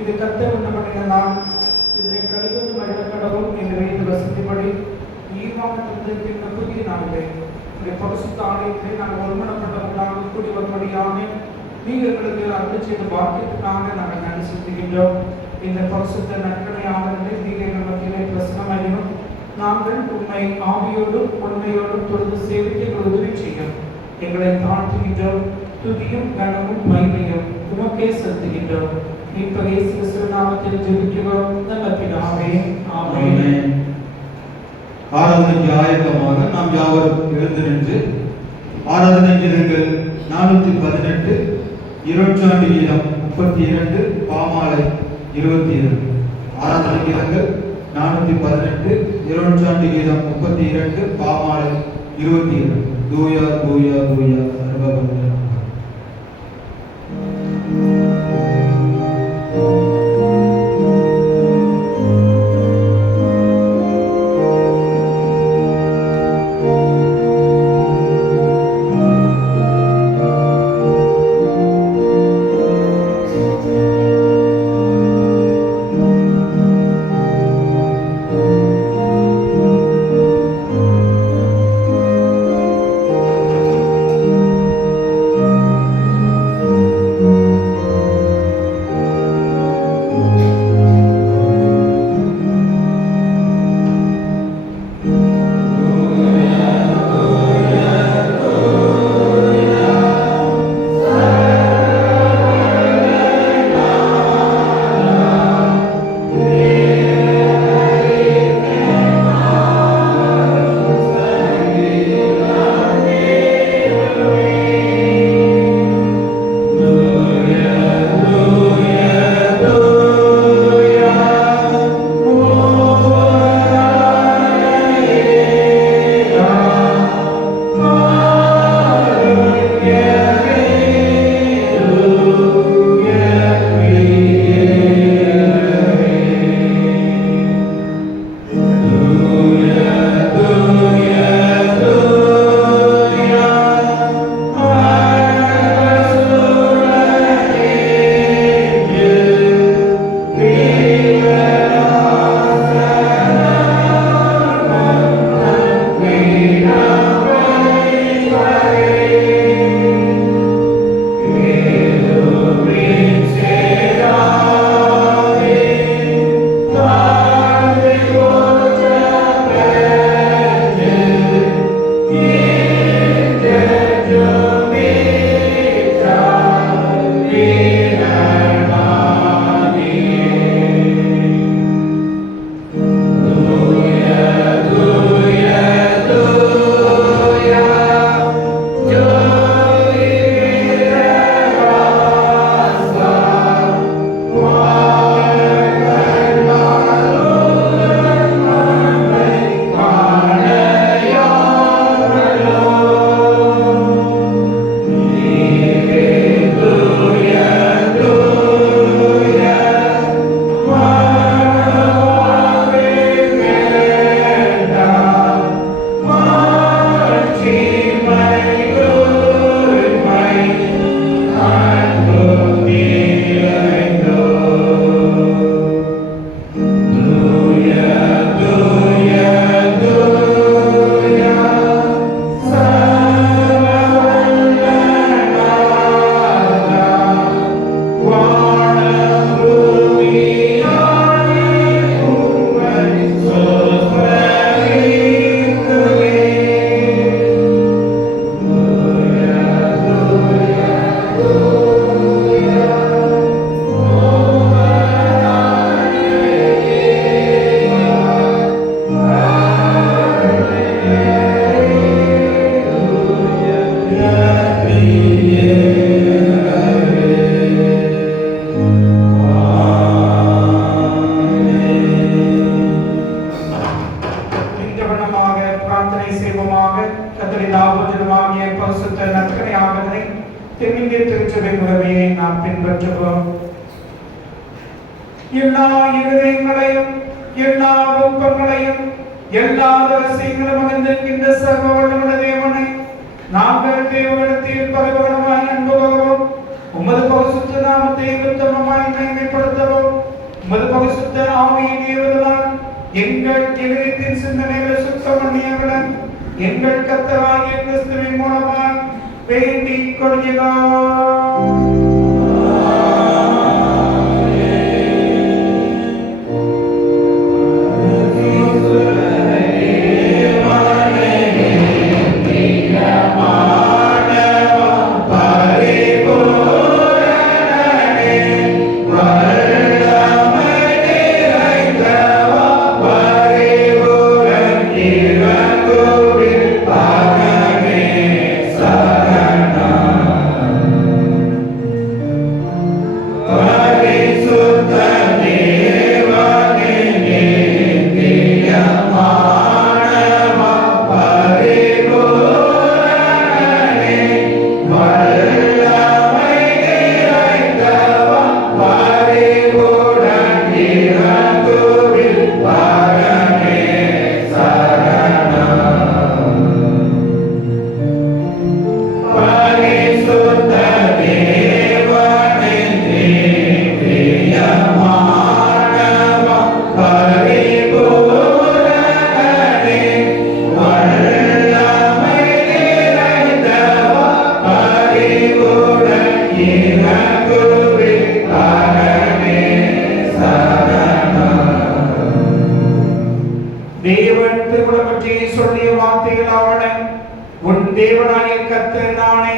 இது கர்த்தர் பண்ணின நாள், இதனை கழித்து மனித கடவுள் என்று வேண்டு வசதிப்படி ஈர்வானத்திலிருந்து பின்ன புதிய நாளிலே இந்த பரிசுத்த ஆலயத்திலே நாங்கள் ஒருமனப்பட்டவர்களாக கூடி வரும்படியாக நீங்கள் எங்களுக்கு அருள் செய்த வாக்கியத்துக்காக நாங்கள் நன்றி செலுத்துகின்றோம். இந்த பரிசுத்த நற்கனையாளர்களை நீங்கள் நமக்கிலே பிரசனமாயினும் நாங்கள் உண்மை ஆவியோடும் உண்மையோடும் தொடர்ந்து சேவைக்கு எங்கள் உதவி செய்யும். எங்களை தாழ்த்துகின்றோம். துதியும் கனமும் மகிமையும் உமக்கே செலுத்துகின்றோம். இப்ப இயேசு கிறிஸ்து நாமத்தில் ஜெபிக்கிறோம் நல்ல பிதாவே, ஆமென். ஆராதனைக்கு ஆயத்தமாக நாம் யாவரும் எழுந்து நின்று ஆராதனை கீதங்கள் 418, இருநூற்றாண்டு கீதம் 32, பாமாலை 22. ஆராதனை கீதங்கள் 418, இருநூற்றாண்டு கீதம் 32, பாமாலை 22. தூயா தூயா தூயா சர்வபூத எல்லா இருதயங்களையும் எல்லா விருப்பங்களையும் எல்லா ரகசியங்களும் அறிந்திருக்கின்ற சர்வ வல்லமையுள்ள தேவனை நாங்கள் தேவனிடத்தில் பரிபூரணமாய் அன்புகவும் உமது பரிசுத்த நாமத்தை உத்தமமாய் மேன்மைப்படுத்தவும் உமது பரிசுத்த ஆவியின் ஏவுதலால் எங்கள் இதயத்தின் சிந்தனைகளை சுத்தம் பண்ணியவுடன் எங்கள் கர்த்தராகிய கிறிஸ்துவின் மூலமாய் வேண்டிக் கொள்கிறோம். தேவன் திருமணம் பற்றி சொல்லிய வார்த்தைகளாவன, உன் தேவனாகிய கர்த்தர் நானே,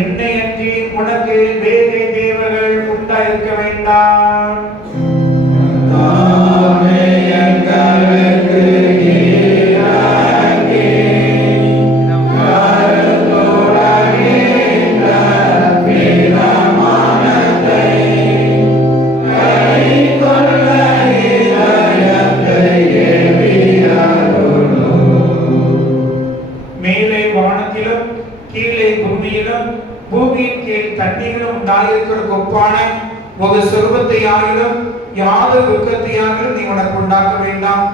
என்னை அன்றி உனக்கு வேறு தேவர்கள் உண்டாயிருக்க வேண்டாம். மேலே வானத்திலும் கீழே பூமியிலும் பூமியின் கீழ் தண்ணீரிலும் உண்டாயிருக்கிறதுக்கு ஒப்பான ஒரு சொர்வத்தை ஆகிலும் யாதொரு துக்கத்தை ஆகிலும் நீ உனக்கு உண்டாக்க வேண்டாம்.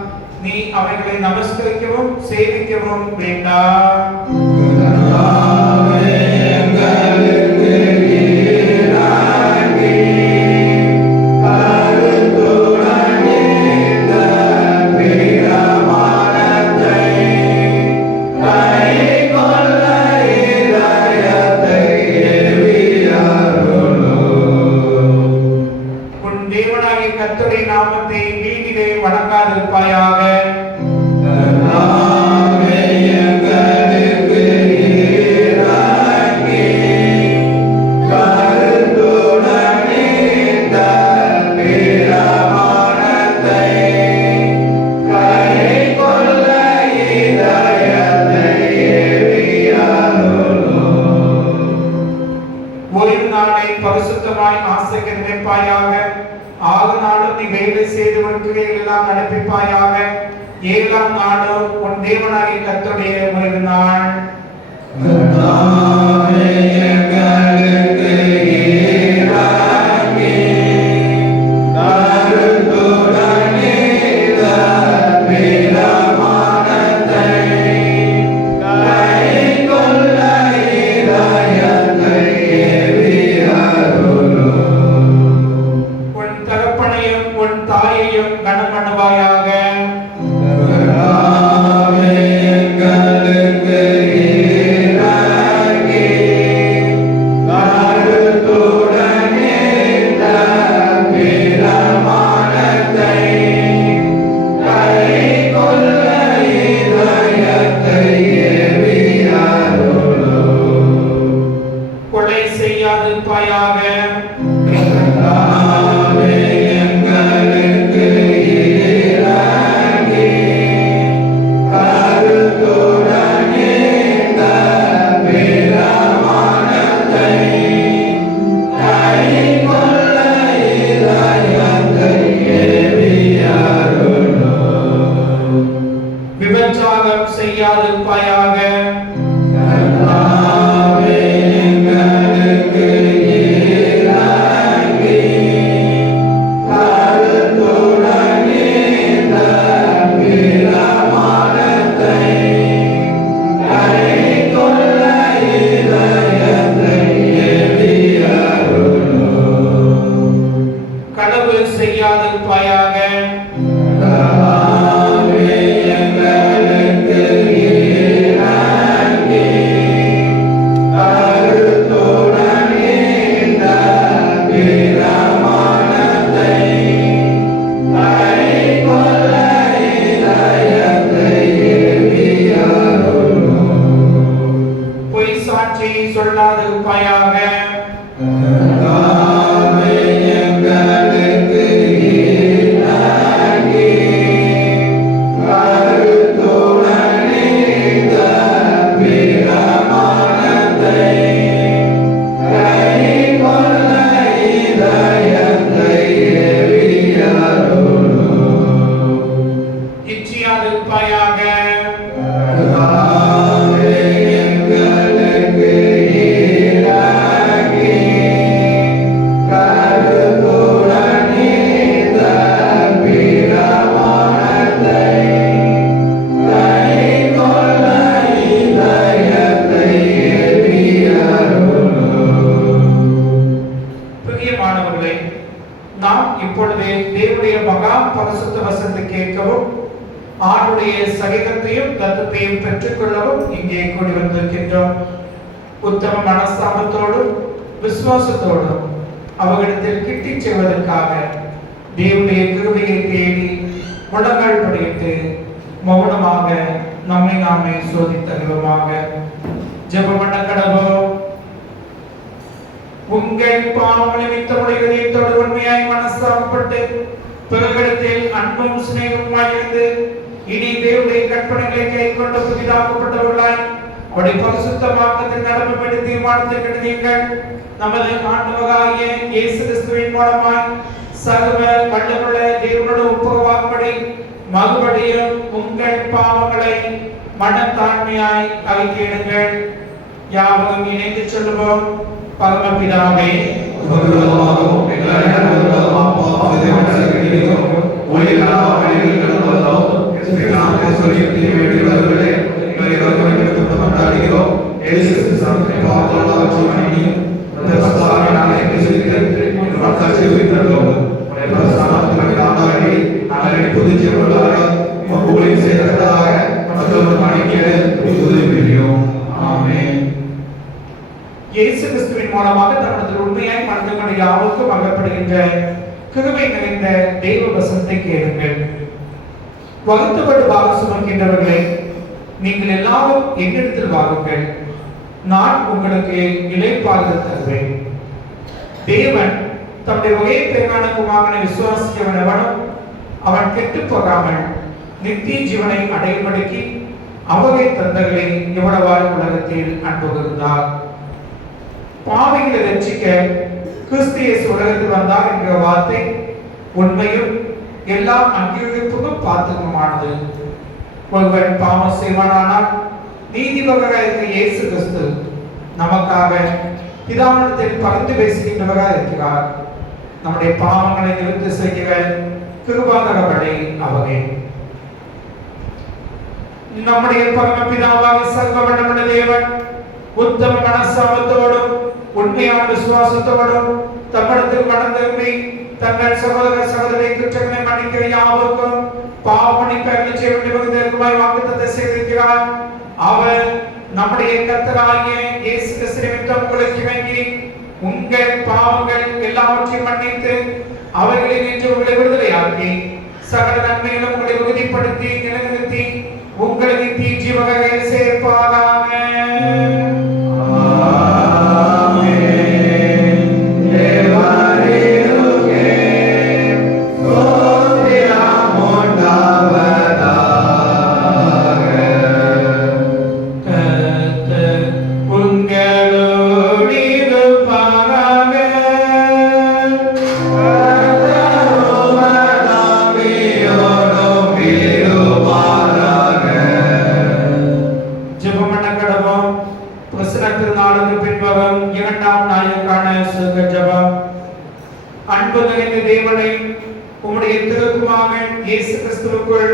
நீ அவைகளை நமஸ்கரிக்கவும் சேவிக்கவும் வேண்டாம். கர்த்தருடைய நாமத்தை வீட்டிலே வணங்காதிருப்பாயாக. ஓய்வு நாளை பரிசுத்தமாய் ஆசைக்க நினைப்பாயாக. ஆறு நாளும் நீ வேலை செய்தவர்களுக்கு எல்லாம் நடப்பிப்பாயாக. ஏழாம் நாளும் உன் தேவனாகிய கர்த்தருடைய ஓய்வு நாள். தாயையும் கனம் பண்ணுவாயாக. ஆண்டுடைய சகிதத்தையும் தத்துவத்தையும் பெற்றுக் கொள்ளவும் இங்கே கூடி வந்திருக்கின்றோம். உத்தம மனஸ்தாபத்தோடும் விசுவாசத்தோடும் அவர்களிடத்தில் கிட்டிச் செல்வதற்காக தேவனுடைய கிருபையை தேடி முழங்கள் படியிட்டு மௌனமாக நம்மை நாமே சோதித்தருவமாக. ஜெபம் பண்ண கடவோம். உங்கள் பாவம் நிமித்தமுடைய இதயத்தோடு உண்மையாய் மனஸ்தாபப்பட்டு பிறரிடத்தில் அன்பும் சிநேகமுமாய் இருந்து இனி தேவனுடைய கற்பனைகளை கைக்கொண்டு புதிதாக்கப்பட்டவர்களாய் அவருடைய பரிசுத்தமாக்கத்தில் நடப்பபடி தீர்மானத்தை கெடுத்தீர்கள். நமது ஆண்டவராகிய இயேசு கிறிஸ்துவின் மூலமாய் சர்வ வல்லமுள்ள தேவனோடு ஒப்புரவாகும்படி மறுபடியும் உங்கள் பாவங்களை மனத்தாழ்மையாய் அறிக்கையிடுங்கள். யாவரும் இணைந்து சொல்லுவோம். பரமபிதாவே, இயேசு கிறிஸ்துவின் மூலமாக தமது உண்மையாய் மனதுடைய யாவுக்கும் வழங்கப்படுகின்ற கிருபை நிறைந்த தெய்வ வசனத்தை கேளுங்கள். வகுத்தப்பட்டு வாங்க சுமக்கின்றவர்களே, நீங்கள் எல்லாரும் என்னிடத்தில் வாருங்கள், நான் உங்களுக்கு இளைப்பாறுதல் தருவேன். தேவன் தம்முடைய ஒரே பேரான குமாரனை விசுவாசிக்கிறவன் எவனும் அவன் கெட்டு போகாமல் நித்திய ஜீவனை அடையும்படிக்கு அவகை தந்தகளை எவ்வளவாய் உலகத்தில் அன்பு கூர்ந்தார். பாவிகளை ரட்சிக்க கிறிஸ்து இயேசு உலகத்தில் வந்தார் என்கிற வார்த்தை உண்மையும் எல்லா அங்கீகரிப்புக்கும் பாத்திரமானது. ஒருவன் பாவம் செய்வானானால் நீதிபதியாக இருக்கிற இயேசு கிறிஸ்து நமக்காக பிதாவிடத்தில் பரிந்து பேசுகின்றவராக இருக்கிறார். நம்முடைய பாவங்களை நிவர்த்தி செய்கிற கிருபாகர வழி அவரே. நம்முடைய பரமபிதாவாகிய சர்வ வல்லமையுள்ள தேவன் உத்தம மனஸ்தாபத்தோடும் உண்மையான விசுவாசத்தோடும் தம்மிடத்தில் மனம் திரும்பி தங்கள் சகோதர சகோதரி குற்றங்களை மன்னிக்க யாவருக்கும் பாவ மன்னிப்பு அருளி செய்ய வேண்டியவர்களுமாய் வாக்குத்தத்தம் செய்திருக்கிறார். அவர் நம்முடைய கர்த்தராகிய இயேசு கிறிஸ்து நிமித்தம் உங்களுக்கு வேண்டி உங்கள் பாவங்கள் எல்லாவற்றையும் மன்னித்து அவைகளை நின்று உங்களை விடுதலையாக்கி சகல நன்மைகளும் உங்களை உறுதிப்படுத்தி நிலைநிறுத்தி உங்களை நித்திய ஜீவனை சேர்ப்பாராக. அன்பு நிறைந்த தேவனை உம்முடைய திருக்குமாரன் இயேசு கிறிஸ்துவுக்குள்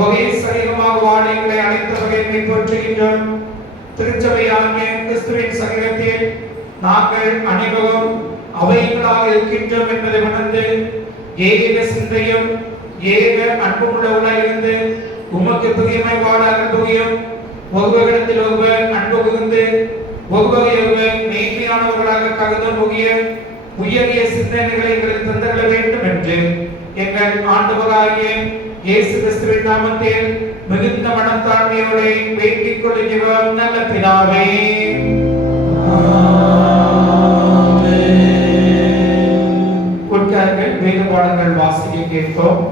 ஒரே சரீரமாக வாழ எங்களை அழைத்த வகையை போற்றுகின்றோம். திருச்சபையாகிய கிறிஸ்துவின் சரீரத்தில் நாங்கள் அனைவரும் அவயங்களாக இருக்கின்றோம் என்பதை உணர்ந்து ஏக சிந்தையும் ஏக அன்புள்ளவர்களாக இருந்து உமக்கு பிரியமாய் வாழ அனுபவியும் ஒருவரிடத்தில் ஒருவர் அன்பு புகுந்து ஒருவரை ஒருவர் நேர்மையானவர்களாக கருதும் உயரிய சிந்தனைகளை எங்களுக்கு தந்தர வேண்டும் என்று எங்கள் ஆண்டவராகிய இயேசு கிறிஸ்துவின் நாமத்தில் மிகுந்த மனத்தாழ்மையோடு வேண்டிக் கொள்கிறோம். நல்ல பிதாவே, உட்கார்கள். வேத பாடங்கள் வாசிக்க கேட்போம்.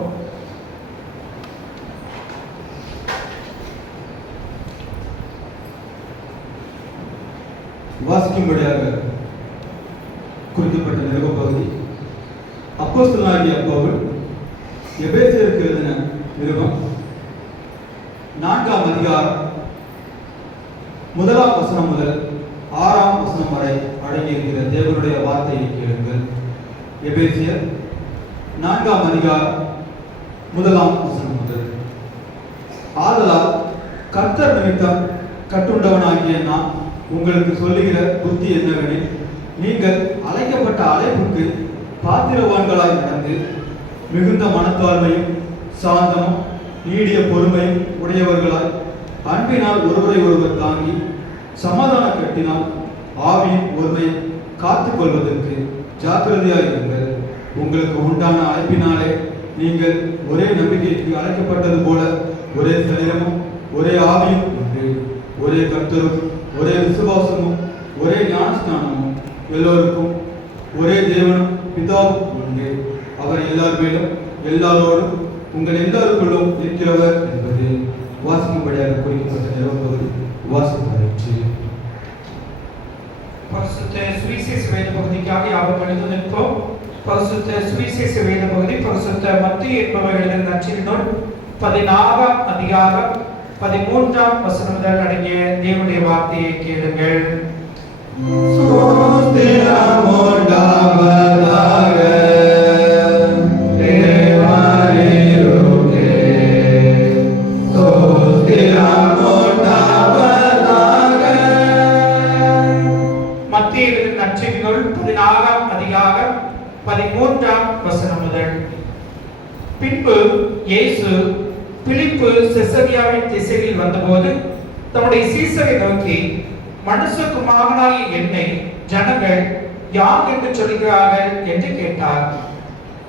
வாசிக்கும்படியாக குறிக்கப்பட்ட நிறுவ பகுதி அப்போஸ்தலனாகிய பவுல் எபேசியருக்கு எழுதின நிருபம் 4ஆம் அதிகாரம் 1ஆம் வசனம் முதல் 6ஆம் வசனம் வரை அடங்கியிருக்கிற தேவனுடைய வார்த்தையை கேளுங்கள். எபேசியர் 4ஆம் அதிகாரம் 1ஆம் வசனம் முதல். ஆதலால் கர்த்தர் நிமித்தம் கட்டுண்டவனாகிய நான் உங்களுக்கு சொல்லுகிற புத்தி என்னவெனில், நீங்கள் அழைக்கப்பட்ட அழைப்புக்கு பாத்திரவான்களாய் நடந்து மிகுந்த மனத்தாழ்மையும் சாந்தமும் நீடிய பொறுமை உடையவர்களாய் அன்பினால் ஒருவரை ஒருவர் தாங்கி சமாதான கட்டினால் ஆவியின் ஒருமை காத்துக் கொள்வதற்கு ஜாக்கிரதையாய் இருங்கள். உங்களுக்கு உண்டான அழைப்பினாலே நீங்கள் ஒரே நம்பிக்கைக்கு அழைக்கப்பட்டது போல ஒரே சரீரமும் ஒரே ஆவியும் உண்டு. ஒரே கர்த்தரும் ஒரே விசுவாசமும் ஒரே ஞானஸ்நானமும் எல்லோருக்கும் ஒரே தேவனும் பிதாவும் உண்டு. அவர் எல்லார் மேலும் எல்லாரோடும் உங்கள் எல்லாருக்குள்ளும் இருக்கிறவர் என்பது வாசிக்கும்படியாக குறிக்கப்பட்ட நிறுவப்பகுதி வாசித்தாயிற்று. பரிசுத்த சுவிசேஷ வேத பகுதிக்காக யாரும் எழுந்து நிற்போம். பரிசுத்த சுவிசேஷ வேத பகுதி பரிசுத்த மத்திய என்பவர் எழுதின நற்செய்தி நூல் 14ஆம் அதிகாரம் 13ஆம் வசனம் முதல் அடங்கிய தேவனுடைய வார்த்தையை கேளுங்கள். மத்திய எழுதின நற்செய்தி நூல் 14ஆம் அதிகாரம் 13ஆம் வசனம் முதல். பின்பு இயேசு பிலிப்பு செசரியாவின் திசையில் வந்தபோது தம்முடைய சீசரை நோக்கி, மனுஷகுமாரனாகிய என்னை ஜனங்கள் யார் என்று சொல்கிறார்கள் என்று கேட்டார்.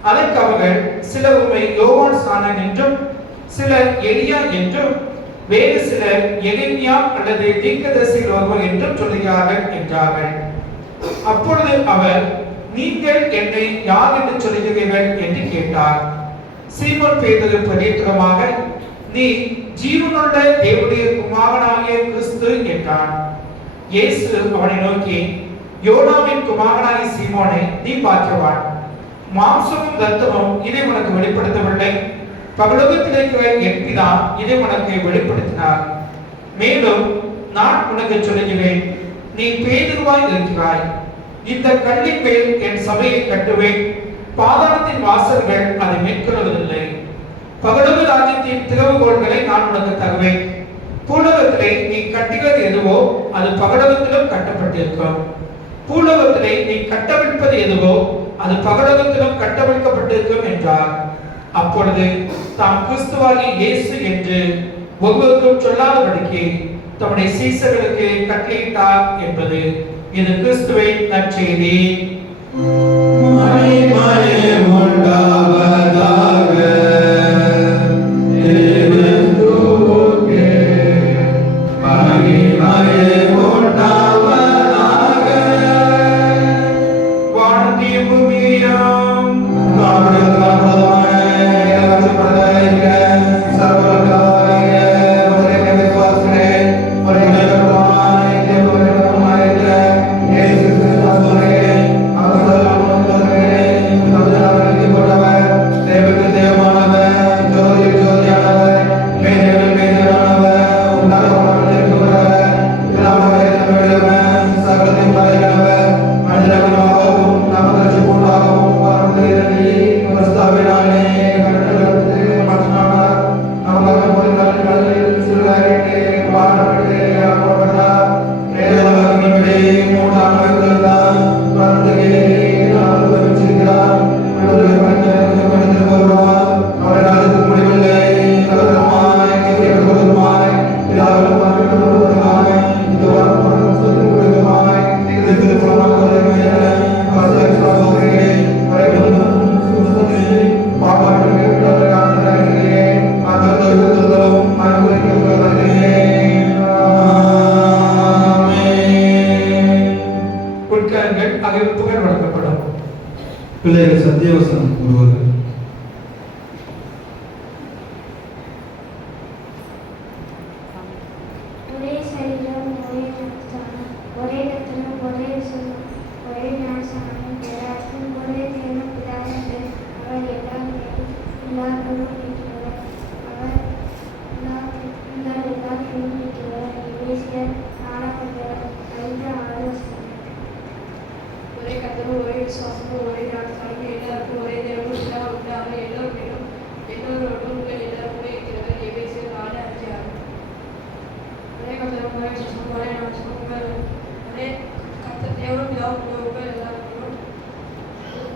அதற்கு அவர்கள், சிலர் உம்மை யோவான் ஸ்நானன் என்றும் சிலர் எலியா என்றும் வேறு சிலர் எரேமியா அல்லது தீர்க்கதரிசியில் ஒருவர் என்றும் சொல்கிறார்கள் என்றார்கள். அப்பொழுது அவர், நீங்கள் என்னை யார் என்று சொல்கிறீர்கள் என்று கேட்டார். சீமோன் பேதுரு பிரதியுத்தரமாக, நீ ஜீவனுள்ள தேவனுடைய குமாரனாகிய கிறிஸ்து என்றான். இயேசு அவனை நோக்கி, யோனாவின் குமாரனாகிய சீமோனே, நீ பாக்கியவான். மாம்சமும் இரத்தமும் இதை உனக்கு வெளிப்படுத்தவில்லை, பரலோகத்தில் இருக்கிற என் பிதா இதை உனக்கு வெளிப்படுத்தினார். மேலும் நான் உனக்கு சொல்லுகிறேன், நீ பேதுருவாய் இருக்கிறாய். இந்த கல்லின் மேல் என் சபையை கட்டுவேன், பாதாளத்தின் வாசல்கள் அதை மேற்கொள்வதில்லை. பரலோக ராஜ்யத்தின் திறவுகோல்களை நான் உனக்கு தருவேன். பூலோகத்திலே நீ கட்டுகிறது எதுவோ அது பரலோகத்திலும் கட்டப்பட்டிருக்கும், பூலோகத்திலே நீ கட்டவிழ்ப்பது எதுவோ அது பரலோகத்திலும் கட்டவிழ்க்கப்பட்டிருக்கும் என்றார். அப்பொழுது தாம் கிறிஸ்துவாகிய இயேசு என்று ஒருவருக்கும் சொல்லாதபடிக்கு தம்முடைய சீசர்களுக்கு கட்டளையிட்டார் என்பது இது கிறிஸ்துவின் நற்செய்தி. பிள்ளைகள் சத்தியவசனம் கூறுவார்கள். ஒரே சரீரம், ஒரே ஞானஸ்நானம், ஒரே ரத்தனம், ஒரே விசுவாசம், ஒரே ஞானஸ்நானம், ஒரே தேவன் பிதாவே, அவர் எல்லாரும் இருக்கிறவர், அவர் எல்லாரும் இருக்கிறவர். எபேசியர் 4:5-6. ஒரே கர்த்தரும் ஒரே விசுவாசமும் ஒரே ஞானஸ்நானமும் எல்லாருக்கும் ஒரே தேவனும் பிதா உண்டு. அவர் எல்லோரும் எல்லோரோடும் உங்கள் எல்லாருக்குமே இருக்கிறவர். எபேசியர் 4:5-6. ஒரே கர்த்தரும் ஒரே விசுவாசமும் ஒரே ஞானஸ்நானமும் ஒரே கர்த்தர் தேவனும் பிதா உண்டு.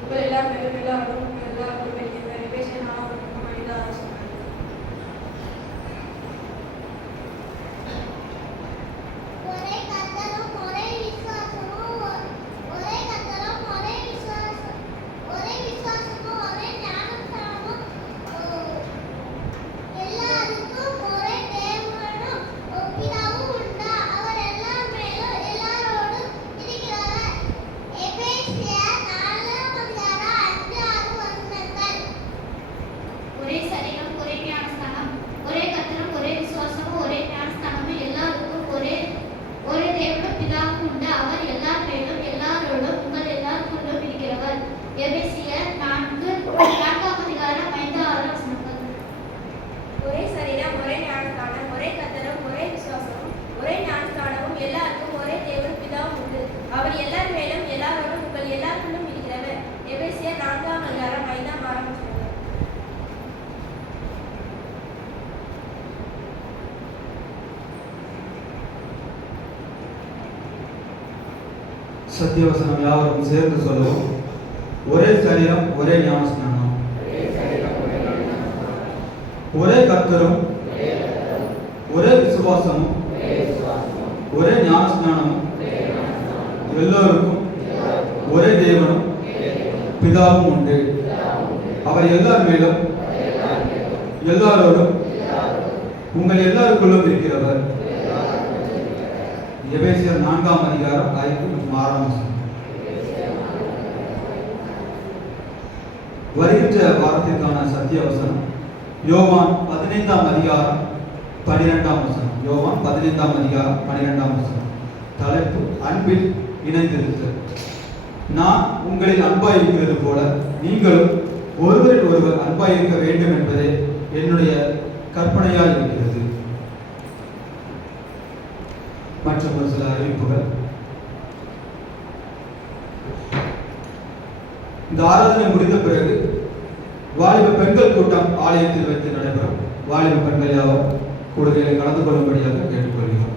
உங்கள் எல்லாருக்கும் எல்லாரும் எல்லாருக்குமே இருக்கிறவர். எபேசியர் 4:5-6. சத்தியவசனம் யாவரும் சேர்ந்து சொல்லுவோம். ஒரே சரீரம், ஒரே ஞானஸ்நானம், ஒரே கர்த்தரும், ஒரே விசுவாசமும், ஒரே ஞானஸ்நானமும், எல்லோருக்கும் ஒரே தேவனும் பிதாவும் உண்டு. அவர் எல்லார் மேலும் எல்லாரோடும் உங்கள் எல்லாருக்குள்ளும் இருக்கிறவர். எபேசியர் 4ஆம் அதிகாரம் 5 மற்றும் 6ஆம் வசனம். வருகின்ற வாரத்திற்கான சத்திய வசனம் யோவான் 15ஆம் அதிகாரம் 12ஆம் வசனம். யோவான் 15ஆம் அதிகாரம் 12ஆம் வசனம். தலைப்பு அன்பில் இணைந்திருத்தல். நான் உங்களில் அன்பாயிருக்கிறது போல நீங்களும் ஒருவரில் ஒருவர் அன்பாயிருக்க வேண்டும் என்பதே என்னுடைய கற்பனையாய் இருக்கிறது. மற்றும் ஒரு சில அறிவிப்புகள். இந்த ஆராதனை முடிந்த பிறகு வாலிப பெண்கள் கூட்டம் ஆலயத்தில் வைத்து நடைபெறும். வாலிப பெண்கள் யாவர் கூடுதலில் கலந்து கொள்ளும்படியாக கேட்டுக்கொள்கிறோம்.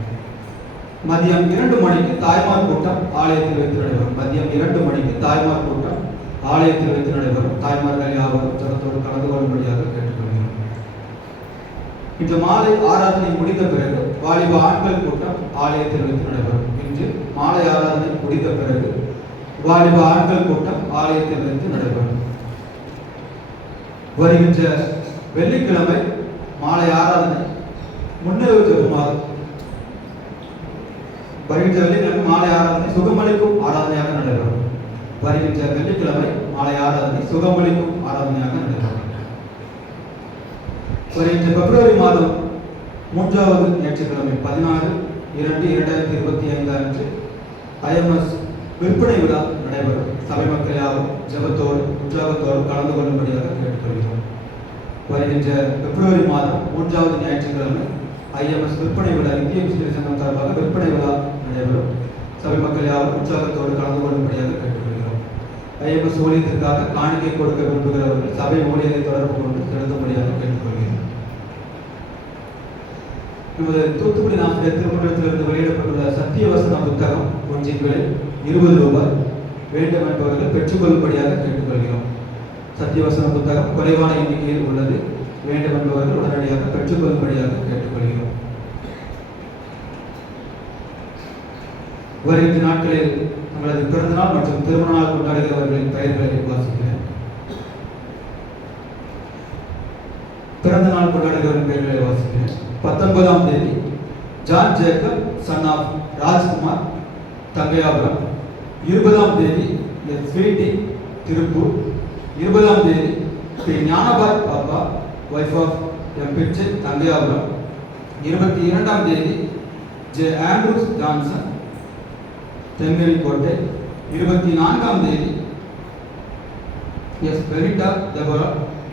மதியம் 2 மணிக்கு தாய்மார் கூட்டம் ஆலயத்தில் வைத்து நடைபெறும். மதியம் 2 மணிக்கு தாய்மார் கூட்டம் ஆலயத்தில் வைத்து நடைபெறும். தாய்மார்கள் யாவரும் ஜனத்தோடு கலந்து கொள்ளும்படியாக கேட்டுக்கொள்கிறோம். இன்று மாலை ஆராதனை முடிந்த பிறகு வாலிப ஆண்கள் கூட்டம் ஆலயத்தில் வைத்து நடைபெறும். இன்று மாலை ஆராதனை முடிந்த பிறகு வாலிப ஆண்கள் கூட்டம் ஆலயத்தில் வைத்து நடைபெறும். வருகின்ற வெள்ளிக்கிழமை மாலை ஆராதனை முன்னிரவு ஜெபமாக, வருகின்ற வெள்ளிக்கிழமை மாலை ஆராதனை சுகமளிக்கும் ஆராதனையாக நடைபெறும். வருகின்ற வெள்ளிக்கிழமை மாலை ஆராதனை சுகமளிக்கும் ஆராதனையாக நடைபெறும். வருகின்ற பிப்ரவரி மாதம் 3வது ஞாயிற்றுக்கிழமை 16/2/2025 அன்று IMS விற்பனை விழா நடைபெறும். சபை மக்கள் யாரும் ஜெபத்தோடு உற்சாகத்தோடு கலந்து கொள்ளும்படியாக கேட்டுக்கொள்கிறோம். வருகின்ற பிப்ரவரி மாதம் 3வது ஞாயிற்றுக்கிழமை IMS விற்பனை விழா, இந்திய மிஷனரி சங்கம் சார்பாக விற்பனை விழா நடைபெறும். சபை மக்கள் யாரும் உற்சாகத்தோடு கலந்து கொள்ளும்படியாக கேட்டுக்கொள்கிறோம். IMS ஊழியத்திற்காக காணிக்கை கொடுக்க விரும்புகிறவர்கள் சபை ஊழியரை தொடர்பு கொண்டு செலுத்தும்படியாக கேட்டுக்கொள்கிறோம். நமது தூத்துக்குடி நாமக்கல் திருமணத்திலிருந்து வெளியிடப்பட்டுள்ள சத்தியவசன புத்தகம் ஒன்றின் விலை ₹20 வேண்டும் என்பவர்கள் பெற்றுக்கொள்ளும்படியாக கேட்டுக்கொள்கிறோம். சத்தியவசன புத்தகம் குறைவான எண்ணிக்கையில் உள்ளது. வேண்டும் என்பவர்கள் உடனடியாக பெற்றுக்கொள்ளும்படியாக கேட்டுக்கொள்கிறோம். வருகின்ற நாட்களில் தங்களது பிறந்தநாள் மற்றும் திருமண நாள் கொண்டாடுகிறவர்களின் பெயர்களை வாசிக்கிறேன். பிறந்த நாள் கொண்டாடுகிறவரின் பெயர்களை வாசிக்கிறேன். 19ஆம் தேதி John Jacob son of Rajkumar, Thangaiyapuram. 20ஆம் தேதி ஸ்வீட்டி, திருப்பூர். 20ஆம் தேதி ஸ்ரீ ஞானபாய் பாப்பா, வைஃப் ஆஃப் பிச்சை, தங்கையாபுரம். 22ஆம் தேதி ஜே ஆண்ட்ரூஸ் ஜான்சன், தென்மேரிக்கோட்டை. 24ஆம் தேதி S Berita Deborah,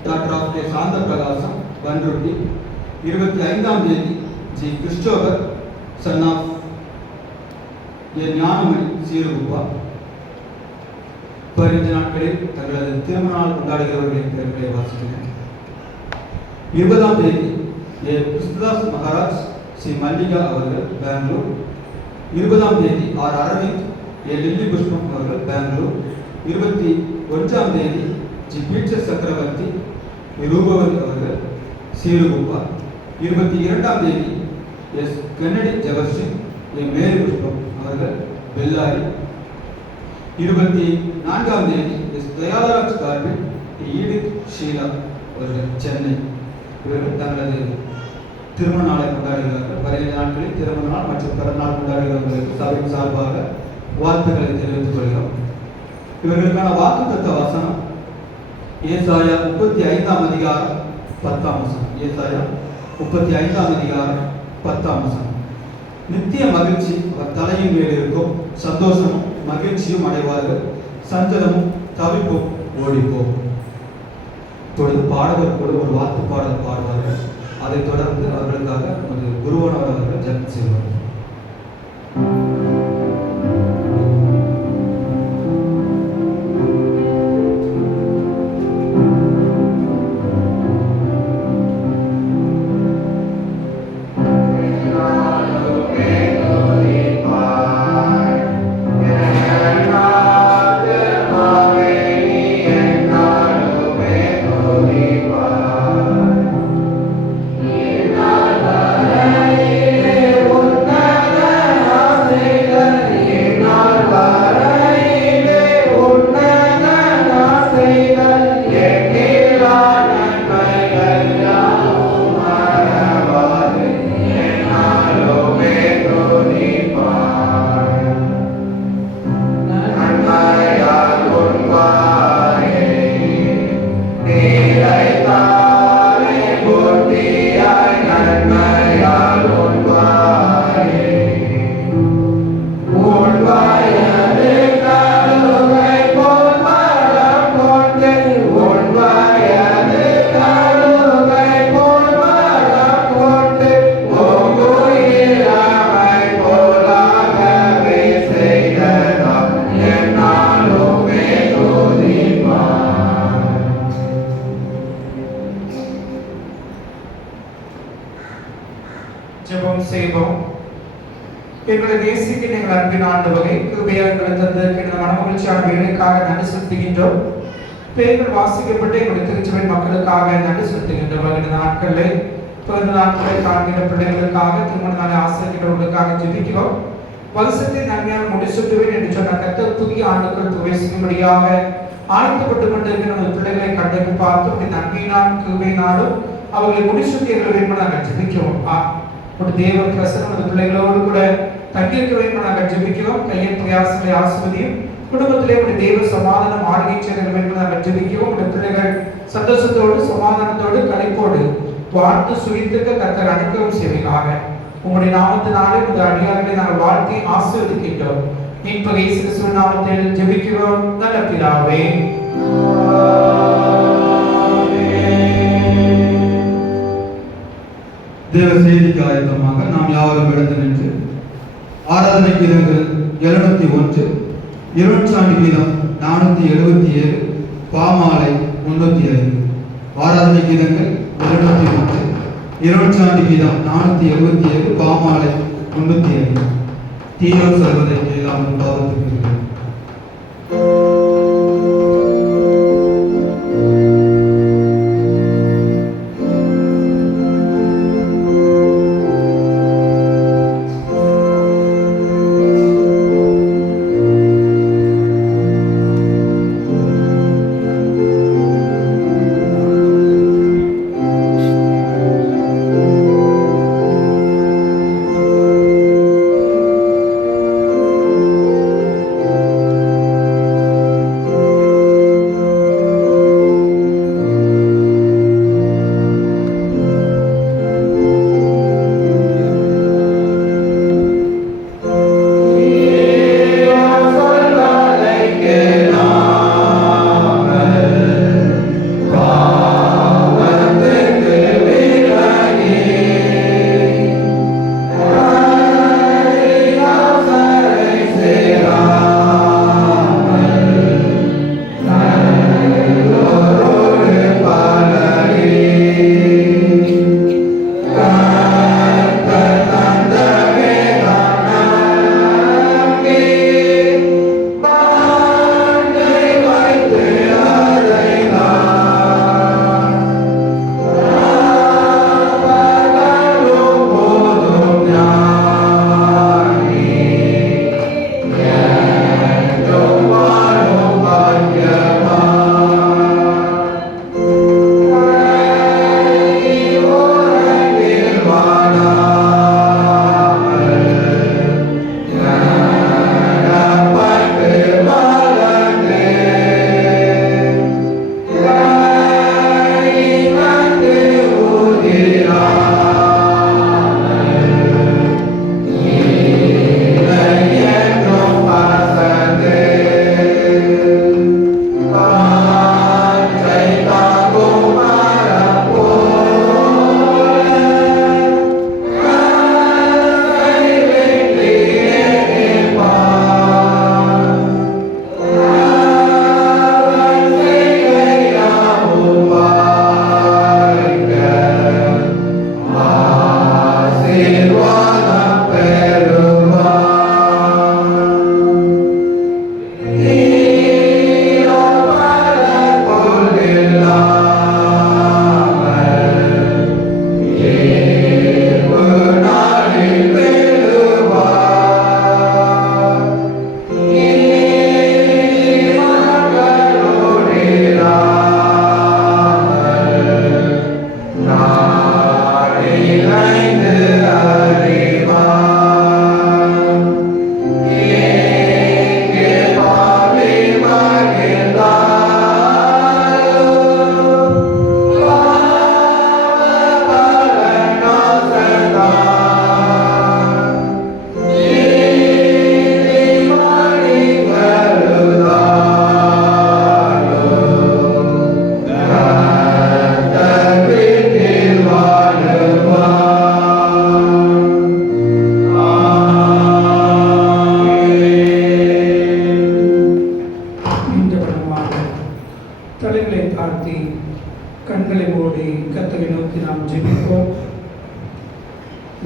daughter of K Santha Prakasam, Panruti. 25ஆம் தேதி G Christopher son of A Gnanamani, Siruguppa. வருகின்ற நாட்களில் தங்களது திருமண நாள் கொண்டாடுகிறவர்களின் பெயர்களை வாசிக்கிறேன். 20ஆம் தேதி ஏ கிருஷ்ணதாஸ் மகாராஜ், ஸ்ரீ மல்லிகா அவர்கள், பெங்களூர். 20ஆம் தேதி ஆர் அரவிந்த், ஏ லில்லி புஷ்பம் அவர்கள், பெங்களூர். 21ஆம் தேதி ஜி பீட்சர் சக்கரவர்த்தி, ரூபவதி அவர்கள், சீருகுப்பா. 22ஆம் தேதி எஸ் கென்னடி ஜெகர்சிங், ஏ மேரி புஷ்பம் அவர்கள், பெல்லாரி. 24ஆம் தேதி எஸ் தயாளராஜ் கார்பிட், ஈடித் ஷீலா அவர்கள், சென்னை. இவர்கள் தங்களது திருமண நாளை கொண்டாடுகிறார்கள். வருகிற நாட்களில் திருமண நாள் மற்றும் பிறந்தநாள் கொண்டாடுகிறவர்களுக்கு சபையின் சார்பாக வாழ்த்துக்களை தெரிவித்துக் கொள்கிறோம். இவர்களுக்கான வாக்குத்தத்த வசனம் ஏசாயா 35ஆம் அதிகாரம் 10ஆம் வசனம். ஏசாயா 35ஆம் அதிகாரம் 10ஆம் வசனம். நித்திய மகிழ்ச்சி அவர் தலையின் மேல் இருக்கும், சந்தோஷமும் மகிழ்ச்சியும் அடைவார்கள், சஞ்சலமும் தவிப்பும் ஓடிப்போம். இப்பொழுது பாடகர் கூட ஒரு வாழ்த்து பாடல் பாடுவார்கள். அதைத் தொடர்ந்து அவர்களுக்காக நமது குருவானவர் அவர்கள் ஜெபம் செய்வார்கள். Yeah. எங்களை நேசிக்க எங்கள் அன்பின் ஆண்டவரை கிருபையாக தந்த மனமகிழ்ச்சியான வேலைக்காக நன்றி செலுத்துகின்றோம். பெயர்கள் வாசிக்கப்பட்டு எங்களுடைய திருச்சபை மக்களுக்காக நன்றி செலுத்துகின்றோம். இந்த நாட்களில் பிறந்த நாட்களை காண்கின்ற பிள்ளைகளுக்காக திருமண நாளை ஆசிரியர்களுக்காக ஜெபிக்கிறோம். வருஷத்தை நன்மையாக முடிச்சுட்டுவேன் என்று சொன்ன கர்த்தர் புதிய ஆண்டுக்குள் பிரவேசிக்கும்படியாக ஆயத்தப்பட்டு கொண்டிருக்கிற நமது பிள்ளைகளை கண்டு பார்த்து நன்மையினால் கிருபையினாலும் அவர்களை முடிச்சுட்டீர்கள் என்று நாங்கள் ஜெபிக்கிறோம். ஒரு தேவ பிரசனம் அந்த பிள்ளைகளோடு கூட தங்கியிருக்க வேண்டும் நாங்கள் ஜெபிக்கிறோம். கையின் பிரயாசங்களை ஆசிர்வதியும் குடும்பத்திலே ஒரு தேவ சமாதானம் ஆளுகை செய்ய வேண்டும் நாங்கள் ஜெபிக்கிறோம். உடைய பிள்ளைகள் சந்தோஷத்தோடு சமாதானத்தோடு கலைப்போடு வாழ்த்து சுழித்துக்க கர்த்தர் அனுக்கவும் செய்வீராக. உங்களுடைய நாமத்தினாலே உங்கள் அடியார்களை நாங்கள் வாழ்த்தி ஆசீர்வதிக்கின்றோம். மீட்பர் இயேசு கிறிஸ்துவின் நாமத்தில் ஜெபிக்கிறோம் நல்ல பிதாவே. தேவ செய்திக்கு ஆயத்தமாக நாம் யாவரும் எழுந்து நின்று ஆராதனை கீதங்கள் 701, இருநூற்றாண்டு கீதம் 477, பாமாலை 305. ஆராதனை கீதங்கள் 701, இருநூற்றாண்டு கீதம் 477, பாமாலை 305. தீரம் சொல்வதை கேளாமல் பாவத்துக்கு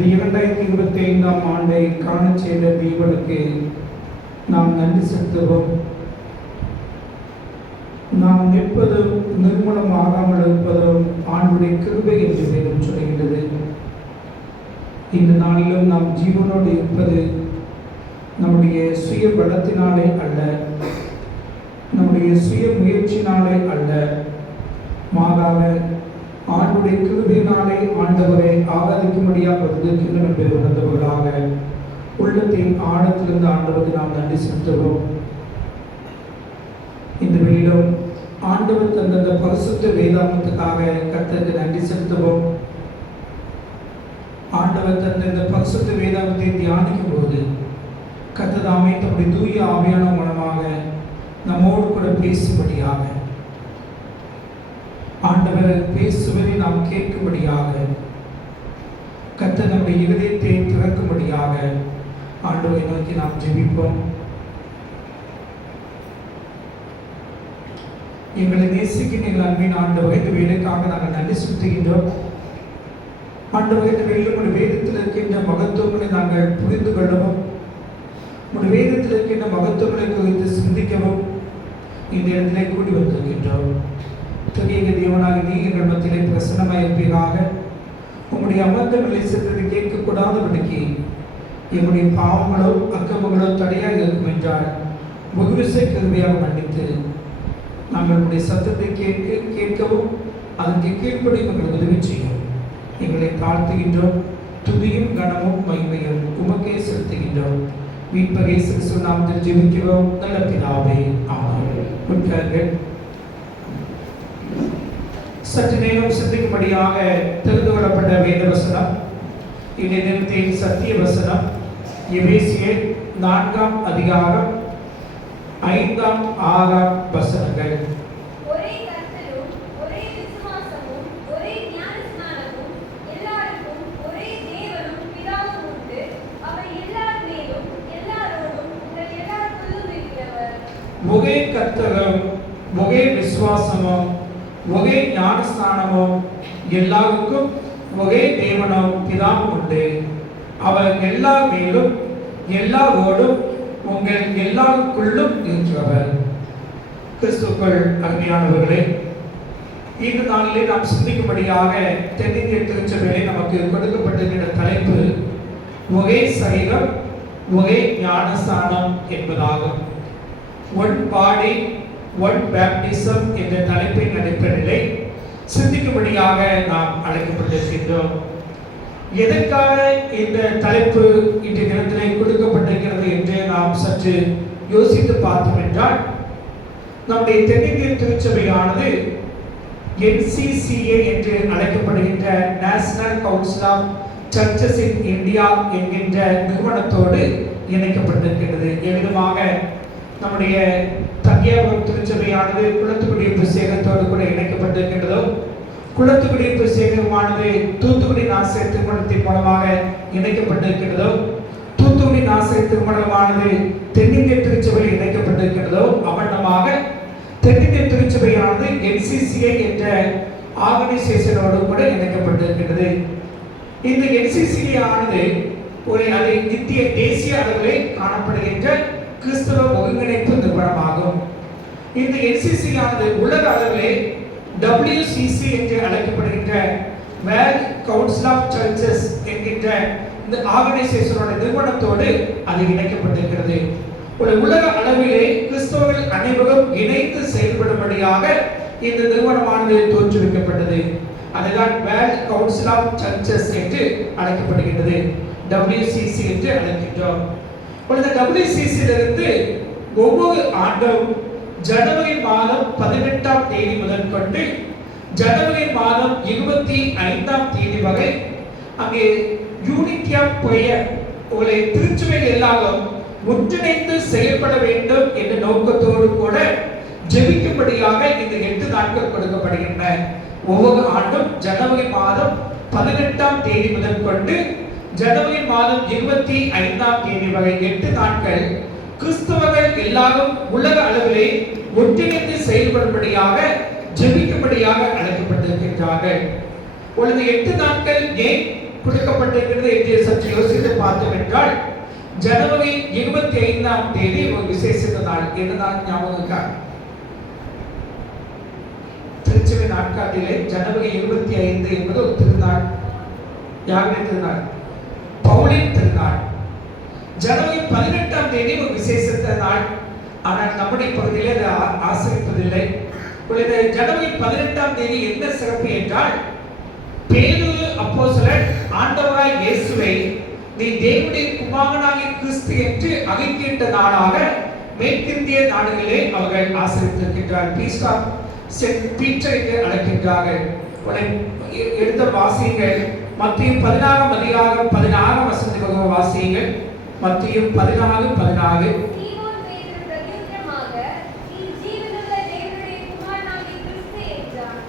இந்த 2025ஆம் ஆண்டை காணச் செய்த தேவனுக்கு நாம் நன்றி செலுத்துவோம். நாம் நிற்பதும் நிர்மூலமாகாமல் இருப்பதும் ஆண்டுடைய கிருபை என்று வேதம் சொல்கிறது. இந்த நாளிலும் நாம் ஜீவனோடு இருப்பது நம்முடைய சுய பலத்தினாலே அல்ல, நம்முடைய சுய முயற்சினாலே அல்ல, மாறாக ஆண்டுடைய கிருபையினாலே ஆண்டவரை ஆராதிக்கும்படியாக வந்திருக்கின்றோம் என்பதை உணர்ந்தவர்களாக உள்ளத்தின் ஆழத்திலிருந்து ஆண்டவருக்கு நாம் நன்றி செலுத்துவோம். இந்த வேளையிலும் ஆண்டவர் தந்த பரிசுத்த வேதாகமத்துக்காக கர்த்தருக்கு நன்றி செலுத்துவோம். ஆண்டவர் தந்த இந்த பரிசுத்த வேதாகமத்தை தியானிக்கும் போது கர்த்தர் தாமே தம்முடைய தூய ஆவியான மூலமாக நம்மோடு கூட பேசும்படியாக, ஆண்டவர் பேசுவதை நாம் கேட்கும்படியாக, கர்த்தர் நம்முடைய இதயத்தை திறக்கும்படியாக ஆண்டவரை நோக்கி நாம் ஜெபிப்போம். எங்களை நேசிக்கும் எங்கள் அன்பின் ஆண்டவரை இந்த வேலைக்காக நாங்கள் நன்றி செலுத்துகின்றோம். ஆண்டவரை இந்த வேலையில் உடைய வேதத்தில் இருக்கின்ற மகத்துவங்களை நாங்கள் புரிந்து கொள்ளவும், உடைய வேதத்தில் இருக்கின்ற மகத்துவங்களை குறித்து சிந்திக்கவும் இந்த இடத்திலே கூடி வந்திருக்கின்றோம். பெரிய தேவனாக நீ எங்கள் மத்தியிலே பிரசன்னமாயிருப்பீராக. உங்களுடைய அமர்ந்த நிலைசத்தை கேட்கக்கூடாதபடிக்கு எங்களுடைய பாவங்களோ அக்கமங்களோ தடையாக இருக்கும் என்றால் முகுவிசை கருவியாக மன்னித்து நாங்கள் உங்களுடைய சத்தத்தை கேட்கவும் அதற்கு கீழ்ப்படியும் எங்களுக்கு உதவி செய்யும். எங்களை தாழ்த்துகின்றோம். துதியும் கனமும் மகிமையும் உமக்கே செலுத்துகின்றோம். மீட்பர் இயேசு கிறிஸ்து நாமத்தில் ஜெபிக்கிறோம் நல்ல பிதாவே, ஆமென். உட்காருங்கள். சற்று நேரம் சிந்திக்கும்படியாக தெரிந்து கொள்ளப்பட்ட வேத வசனம், இந்த நேரத்தில் சத்திய வசனம், எபேசியர் 4ஆம் அதிகாரம் 5ஆம் 6ஆம் வசனங்கள். ஒரே கர்த்தரும் ஒரே விசுவாசமும் ஒரே ஞானஸ்நானமும் எல்லாருக்கும் ஒரே தேவனும் பிதாவும் உண்டு. அவர் எல்லார் மேலும் எல்லாரோடும் உங்கள் எல்லாருக்குள்ளும் இருக்கிறவர். ஒரே கர்த்தரும் ஒரே விசுவாசமும் ஒரே ஞானஸ்நானமும் எல்லாருக்கும் ஒரே தேவனும் பிதாவும் உண்டு. அவர் எல்லார் மேலும் எல்லாரோடும் உங்கள் எல்லாருக்குள்ளும் இருக்கிறவர். கிறிஸ்துவுக்குள் அருமையானவர்களே, இந்த நாளிலே நாம் சிந்திக்கும்படியாக தென்னிந்திய திருச்சபையிலே நமக்கு கொடுக்கப்பட்டிருக்கிற தலைப்பு ஒரே சரீரம் ஒரே ஞானஸ்நானம் என்பதாகும். ஒன் பாடி ஒன் பேப்டிசம் என்ற தலைப்பின் அடிப்படையிலே சிந்திக்கும்படியாக நாம் அழைக்கப்பட்டிருக்கின்றோம். எதற்காக இந்த தலைப்பு இன்றைய தினத்திலே கொடுக்கப்பட்டிருக்கிறது என்று நாம் சற்று யோசித்து பார்த்தோம் என்றால், நம்முடைய தென்னிந்திய திருச்சபையானது NCCA என்று அழைக்கப்படுகின்ற national council of churches in India என்கின்ற நிறுவனத்தோடு இணைக்கப்பட்டிருக்கிறது. எவ்விதமாக நம்முடைய தங்கியாபுரம் திருச்சபையானது குளத்துக்குடி பிரசேகத்தோடு கூட இணைக்கப்பட்டிருக்கின்றதோ, குளத்துக்குடி பிரசேகமானது தூத்துக்குடி நாசர் திருமணத்தின் மூலமாக இணைக்கப்பட்டிருக்கிறதோ, தூத்துக்குடி நாசர் திருமணமானது தென்னிந்திய திருச்சபையில் இணைக்கப்பட்டிருக்கிறதோ, அவண்ணமாக தென்னிந்திய திருச்சபையானது NCCA என்ற ஆர்கனைசேஷனோடு கூட இணைக்கப்பட்டிருக்கிறது. இந்த NCCA ஆனது ஒரு இந்திய தேசிய அளவிலே காணப்படுகின்ற கிறிஸ்தவ ஒருங்கிணைப்பு நிறுவனமாகும். இந்த NCCA ஆனது உலக அளவிலே WCC என்று அழைக்கப்படுகின்ற வேர்ல்ட் கவுன்சில் ஆஃப் சர்ச்சஸ் என்கின்ற இந்த ஆர்கனைசேஷனோட நிறுவனத்தோடு அது இணைக்கப்பட்டிருக்கிறது. ஒரு உலக அளவிலே கிறிஸ்தவர்கள் அனைவரும் இணைந்து செயல்படும்படியாக இந்த நிறுவனமானது தோற்றுவிக்கப்பட்டது. அதுதான் வேர்ல்ட் கவுன்சில் ஆஃப் சர்ச்சஸ் என்று அழைக்கப்படுகின்றது. WCC என்று அழைக்கின்றோம். இந்த WCC-லிருந்து ஒவ்வொரு ஆண்டும் ஜனவரி மாதம் 18ஆம் தேதி முதல் கொண்டு ஜனவரி மாதம் 25ஆம் தேதி வரை அங்கே யூனிட்டி ஆஃப் பிரேயர், உங்களை திருச்சபையில் எல்லாரும் ஒன்றிணைந்து செயல்பட வேண்டும் என்ற நோக்கத்தோடு கூட ஜெபிக்கும்படியாக இந்த 8 நாட்கள் கொடுக்கப்படுகின்றன. ஒவ்வொரு ஆண்டும் ஜனவரி மாதம் 18ஆம் தேதி முதல் கொண்டு ஜனவரி மாதம் 25ஆம் தேதி வரை 8 நாட்கள் கிறிஸ்தவர்கள் எல்லாரும் உலக அளவிலே ஒன்றிணைந்து செயல்படும்படியாக ஜெபிக்கும்படியாக அழைக்கப்பட்டிருக்கின்றார்கள். பொழுது 8 நாட்கள் ஏன் கொடுக்கப்பட்டிருக்கிறது என்று சற்று யோசித்து பார்த்தோம் என்றால் ஜனவரி 25ஆம் தேதி ஒரு விசேஷ நாள். என்ன நாள் ஞாபகம் இருக்கா? திருச்சபை நாட்காட்டிலே ஜனவரி 25 என்பது ஒரு திருநாள். யாருடைய திருநாள்? பவுலின் திருநாள். ஜனவரி 18ஆம் தேதி ஒரு விசேஷ நாள். ஆனால் நம்முடைய பகுதியிலே அதை ஆசரிப்பதில்லை. இந்த ஜனவரி 18ஆம் தேதி என்ன சிறப்பு என்றால், பேதுரு அப்போஸ்தலன் ஆண்டவராய் இயேசுவை நீ தேவனுடைய குமாரனாகிய கிறிஸ்து என்று அறிக்கையிட்ட நாளாக மேற்கிந்திய நாடுகளிலே அவர்கள் ஆசரித்திருக்கின்றார். பீஸ்ட் ஆஃப் சென்ட் பீட்டர் என்று அழைக்கின்றார்கள். எடுத்த வாசியங்கள் மத்திய 16ஆம் அதிகாரம் 16ஆம் வசனத்திற்கு வாசியங்கள். மத்திய 16:16. சீமோன் பேதுரு பிரதியுத்தரமாக, நீ ஜீவனுள்ள தேவனுடைய குமாரனாகிய கிறிஸ்து என்றான்.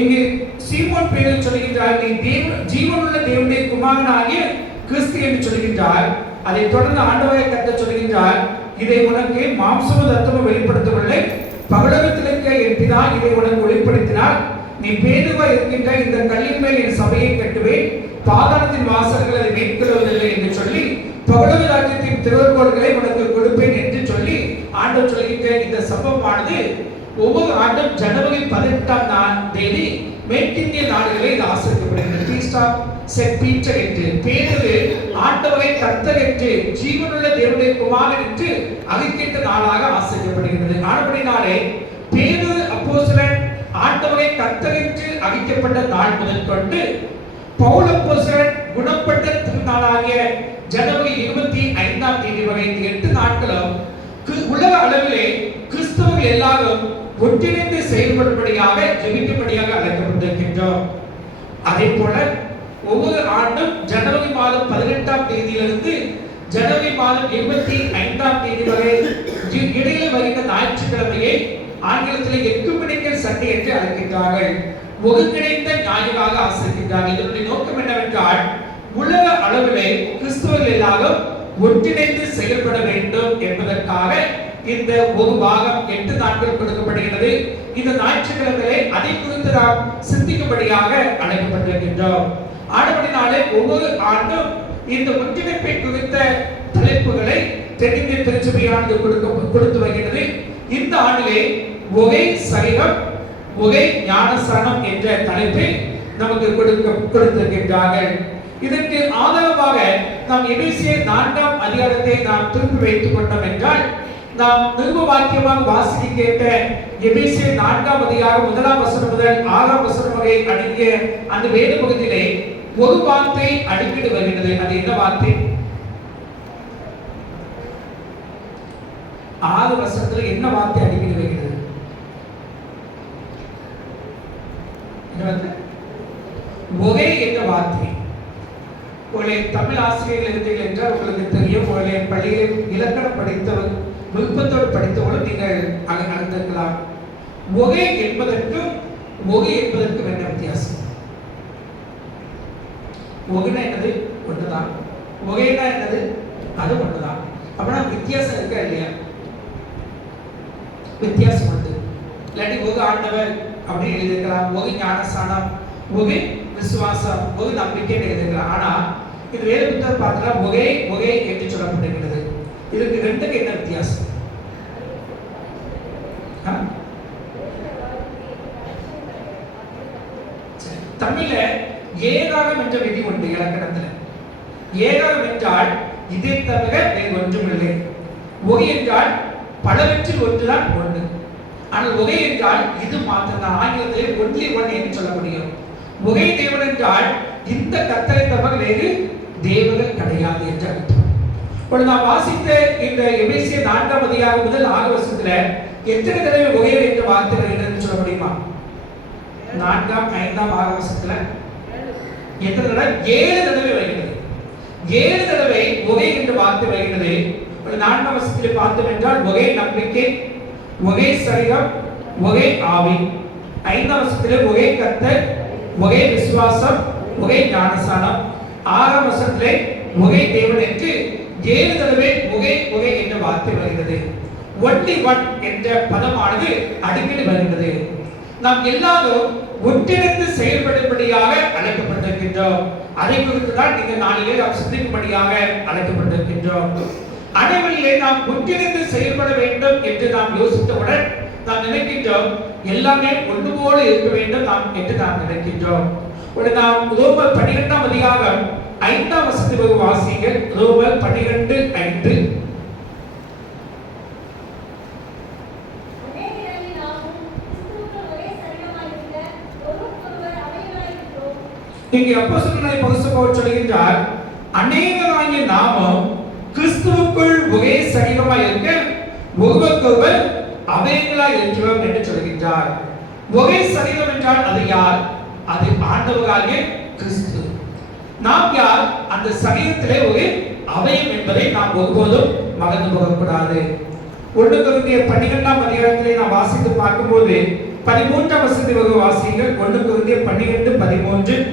இங்கு சீமோன் பேதுரு சொல்கிறார், நீ ஜீவனுள்ள தேவனுடைய குமாரனாகிய கிறிஸ்து என்று சொல்கின்றார். அதை தொடர்ந்து ஆண்டவரை கர்த்தர் சொல்கின்றார், இதை உனக்கு மாம்சமும் இரத்தமும் வெளிப்படுத்தவில்லை, பரலோகத்தில் இருக்கிற என் பிதா இதை உனக்கு வெளிப்படுத்தினார். நீ பேதுருவாய் இருக்கின்ற இந்த கல்லின் மேல் என் சபையை கட்டுவேன், பாதாளத்தின் வாசல்கள் அதை மேற்கொள்வதில்லை என்று சொல்லி பரலோக ராஜ்யத்தின் திறவுகோல்களை உனக்கு கொடுப்பேன் என்று சொல்லி ஆண்டவர் சொல்கின்ற இந்த சம்பவமானது ஒவ்வொரு ஆண்டும் ஜனவரி 18ஆம் தேதி மேற்கிந்திய நாடுகளில் இது ஆசரிக்கப்படுகிறது. பீஸ்ட் ஆஃப் சென்ட் பீட்டர் என்று. பேதுரு ஆண்டவரை கர்த்தர் என்று ஜீவனுள்ள தேவனுடைய குமாரன் என்று அறிக்கையிட்ட நாளாக ஆசரிக்கப்படுகிறது. ஆனபடினாலே பேதுரு அப்போஸ்தலன் ஆண்டவரை கர்த்தர் என்று அறிக்கப்பட்ட நாள் முதல் கொண்டு பவுல் அப்போஸ்தலன் குணப்பட்ட திருநாளாகிய ஜனவரி 25ஆம் தேதி வரை 8 நாட்களும் உலக அளவிலே கிறிஸ்தவர்கள் எல்லாரும் ஒன்றிணைந்து செயல்படும்படியாக ஜெபிக்கும்படியாக அழைக்கப்பட்டிருக்கின்றோம். அதே போல ஒவ்வொரு ஆண்டும் ஜனவரி மாதம் 18ஆம் தேதியிலிருந்து ஜனவரி மாதம் 25ஆம் தேதி வரை இடையில வருகிற ஞாயிற்றுக்கிழமையை ஆங்கிலத்தில் எக்குமெனிக்கல் சண்டே என்று அழைக்கின்றார்கள். ஒருங்கிணைந்த ஞாயிறாக ஆசரிக்கின்றார்கள். இதனுடைய நோக்கம் என்னவென்றால், உலக அளவிலே கிறிஸ்தவர்கள் எல்லாரும் ஒன்றிணைந்து செயல்பட வேண்டும் என்பதற்காக இந்த ஒரு பாகம் 8 நாட்கள் கொடுக்கப்படுகிறது. இந்த ஞாயிற்றுக்கிழமையிலே அதை குறித்து நாம் சிந்திக்கும்படியாக அழைக்கப்பட்டிருக்கின்றோம். ஆனபடினாலே ஒவ்வொரு ஆண்டும் இந்த ஒன்றிணைப்பை குறித்த தலைப்புகளை தென்னிந்திய திருச்சபையானது கொடுத்து வருகிறது. இந்த ஆண்டிலே ஒரே சரீரம் ஒரே ஞானஸ்நானம் என்ற தலைப்பை நமக்கு கொடுத்திருக்கின்றார்கள். இதற்கு ஆதாரமாக நாம் எபேசியர் 4ஆம் அதிகாரத்தை நாம் திருப்பி வைத்துக் கொண்டோம் என்றால், நாம் நிருப வாக்கியமாக வாசிக்க கேட்ட எபேசியர் 4ஆம் அதிகாரம் 1ஆம் வசனம் முதல் 6ஆம் வசனம் வரை அடங்கிய அந்த வேத பகுதியிலே ஒரு வார்த்தை அடிக்கடி வருகிறது. அது என்ன வார்த்தை? 6 வசனத்துல என்ன வார்த்தை அடிக்கடி வருகிறது? ஒரே என்ற வார்த்தை. உங்களை தமிழ் ஆசிரியர்கள் இருந்தீர்கள் என்றால் உங்களுக்கு தெரியும். உங்களை பள்ளியில் இலக்கணம் படித்தவர், விருப்பத்தோடு படித்தவர்களும் நீங்கள் அறிந்திருக்கலாம். ஒரே என்பதற்கும் ஒரே என்பதற்கும் என்ன வித்தியாசம்? ஒருனா என்னது? ஒன்றுதான். ஒரேனா என்னது? அது ஒன்றுதான். அப்படின்னா வித்தியாசம் இருக்கா இல்லையா? வித்தியாசம் உண்டு. இல்லாட்டி ஒரு ஆண்டவர் அப்படின்னு எழுதியிருக்கலாம், ஒரு ஞானஸ்நானம், ஒரு விசுவாசம், ஒரு நம்பிக்கைன்னு எழுதியிருக்கலாம். ஆனா இது வேத புத்தகம் பார்த்தா ஒரே ஒரே என்று சொல்லப்பட்டிருக்கிறது. இதுக்கு ரெண்டுக்கு என்ன வித்தியாசம்? தமிழ்ல ஏகாரம் என்ற விதி உண்டு இலக்கணத்துல. ஏகாரம் என்றால் இதை தவிர வேறு ஒன்றும் இல்லை. ஒரே என்றால் பலவற்றில் ஒன்றுதான் ஒன்று. ஆனால் ஒரே என்றால் இது மாத்திரம். ஆங்கிலத்திலே ஒன்லி ஒன் என்று சொல்ல முடியும். ஒரே தேவன் என்றால் இந்த கர்த்தரை தவிர வேறு தேவர்கள் கிடையாது என்று அர்த்தம். இப்பொழுது நாம் வாசித்த இந்த எபேசியர் 4ஆம் அதிகாரம் முதல் 6 வசனத்துல எத்தனை தடவை ஒரே என்ற வார்த்தை வருகிறது சொல்ல முடியுமா? 4ஆம் 5ஆம் 6 வசனத்துல எத்தனை தடவை? 7 தடவை வருகிறது. 7 தடவை ஒரே என்ற வார்த்தை வருகிறது. 4ஆம் வசனத்திலே பார்த்தோம் என்றால் ஒரே நம்பிக்கை, ஒரே சரீரம், ஒரே ஆவி. 5ஆம் வசனத்திலே ஒரே கர்த்தர், ஒரே விசுவாசம், ஒரே ஞானஸ்நானம். 6ஆம் வசனத்திலே ஒரே தேவன் என்று 7 தடவை ஒரே ஒரே என்ற வார்த்தை வருகிறது. ஒன்லி ஒன் என்ற பதமானது அடிக்கடி வருகிறது. நாம் எல்லாரும் ஒன்றிணைந்து செயல்படும்படியாக அழைக்கப்பட்டிருக்கின்றோம். அதை குறித்து தான் இந்த நாளிலே நாம் சிந்திக்கும்படியாக அழைக்கப்பட்டிருக்கின்றோம். அனைவரிலே நாம் ஒன்றிணைந்து செயல்பட வேண்டும் என்று நாம் யோசித்தவுடன் நாம் நினைக்கின்றோம் எல்லாமே ஒன்று போல இருக்க வேண்டும் என்று நாம் நினைக்கின்றோம். நாம் ரோமர் 12ஆம் அதிகாரம் 5ஆம் வசனத்தை வாசிங்க. ரோமர் 12:5. இங்கே அப்போஸ்தலனாகிய பவுல் சொல்கின்றார், அநேகராகிய நாமும் கிறிஸ்துவுக்குள் ஒரே சரீரமாய் இருக்க ஒருவருக்கொருவர் அவயங்களாய் இருக்கிறோம் என்று சொல்கின்றார். ஒரே சரீரம் என்றால் அது யார்? அது ஆண்டவராகிய கிறிஸ்து. நாம் யார்? அந்த சரீரத்திலே ஒரு அவயம் என்பதை நாம் ஒருபோதும் மறந்து போகக்கூடாது. 1 கொரிந்தியர் 12ஆம் அதிகாரத்திலே நாம் வாசித்து பார்க்கும்போது 13ஆம் வசனத்தை வாசிங்கள். 1 கொரிந்தியர் 12:13.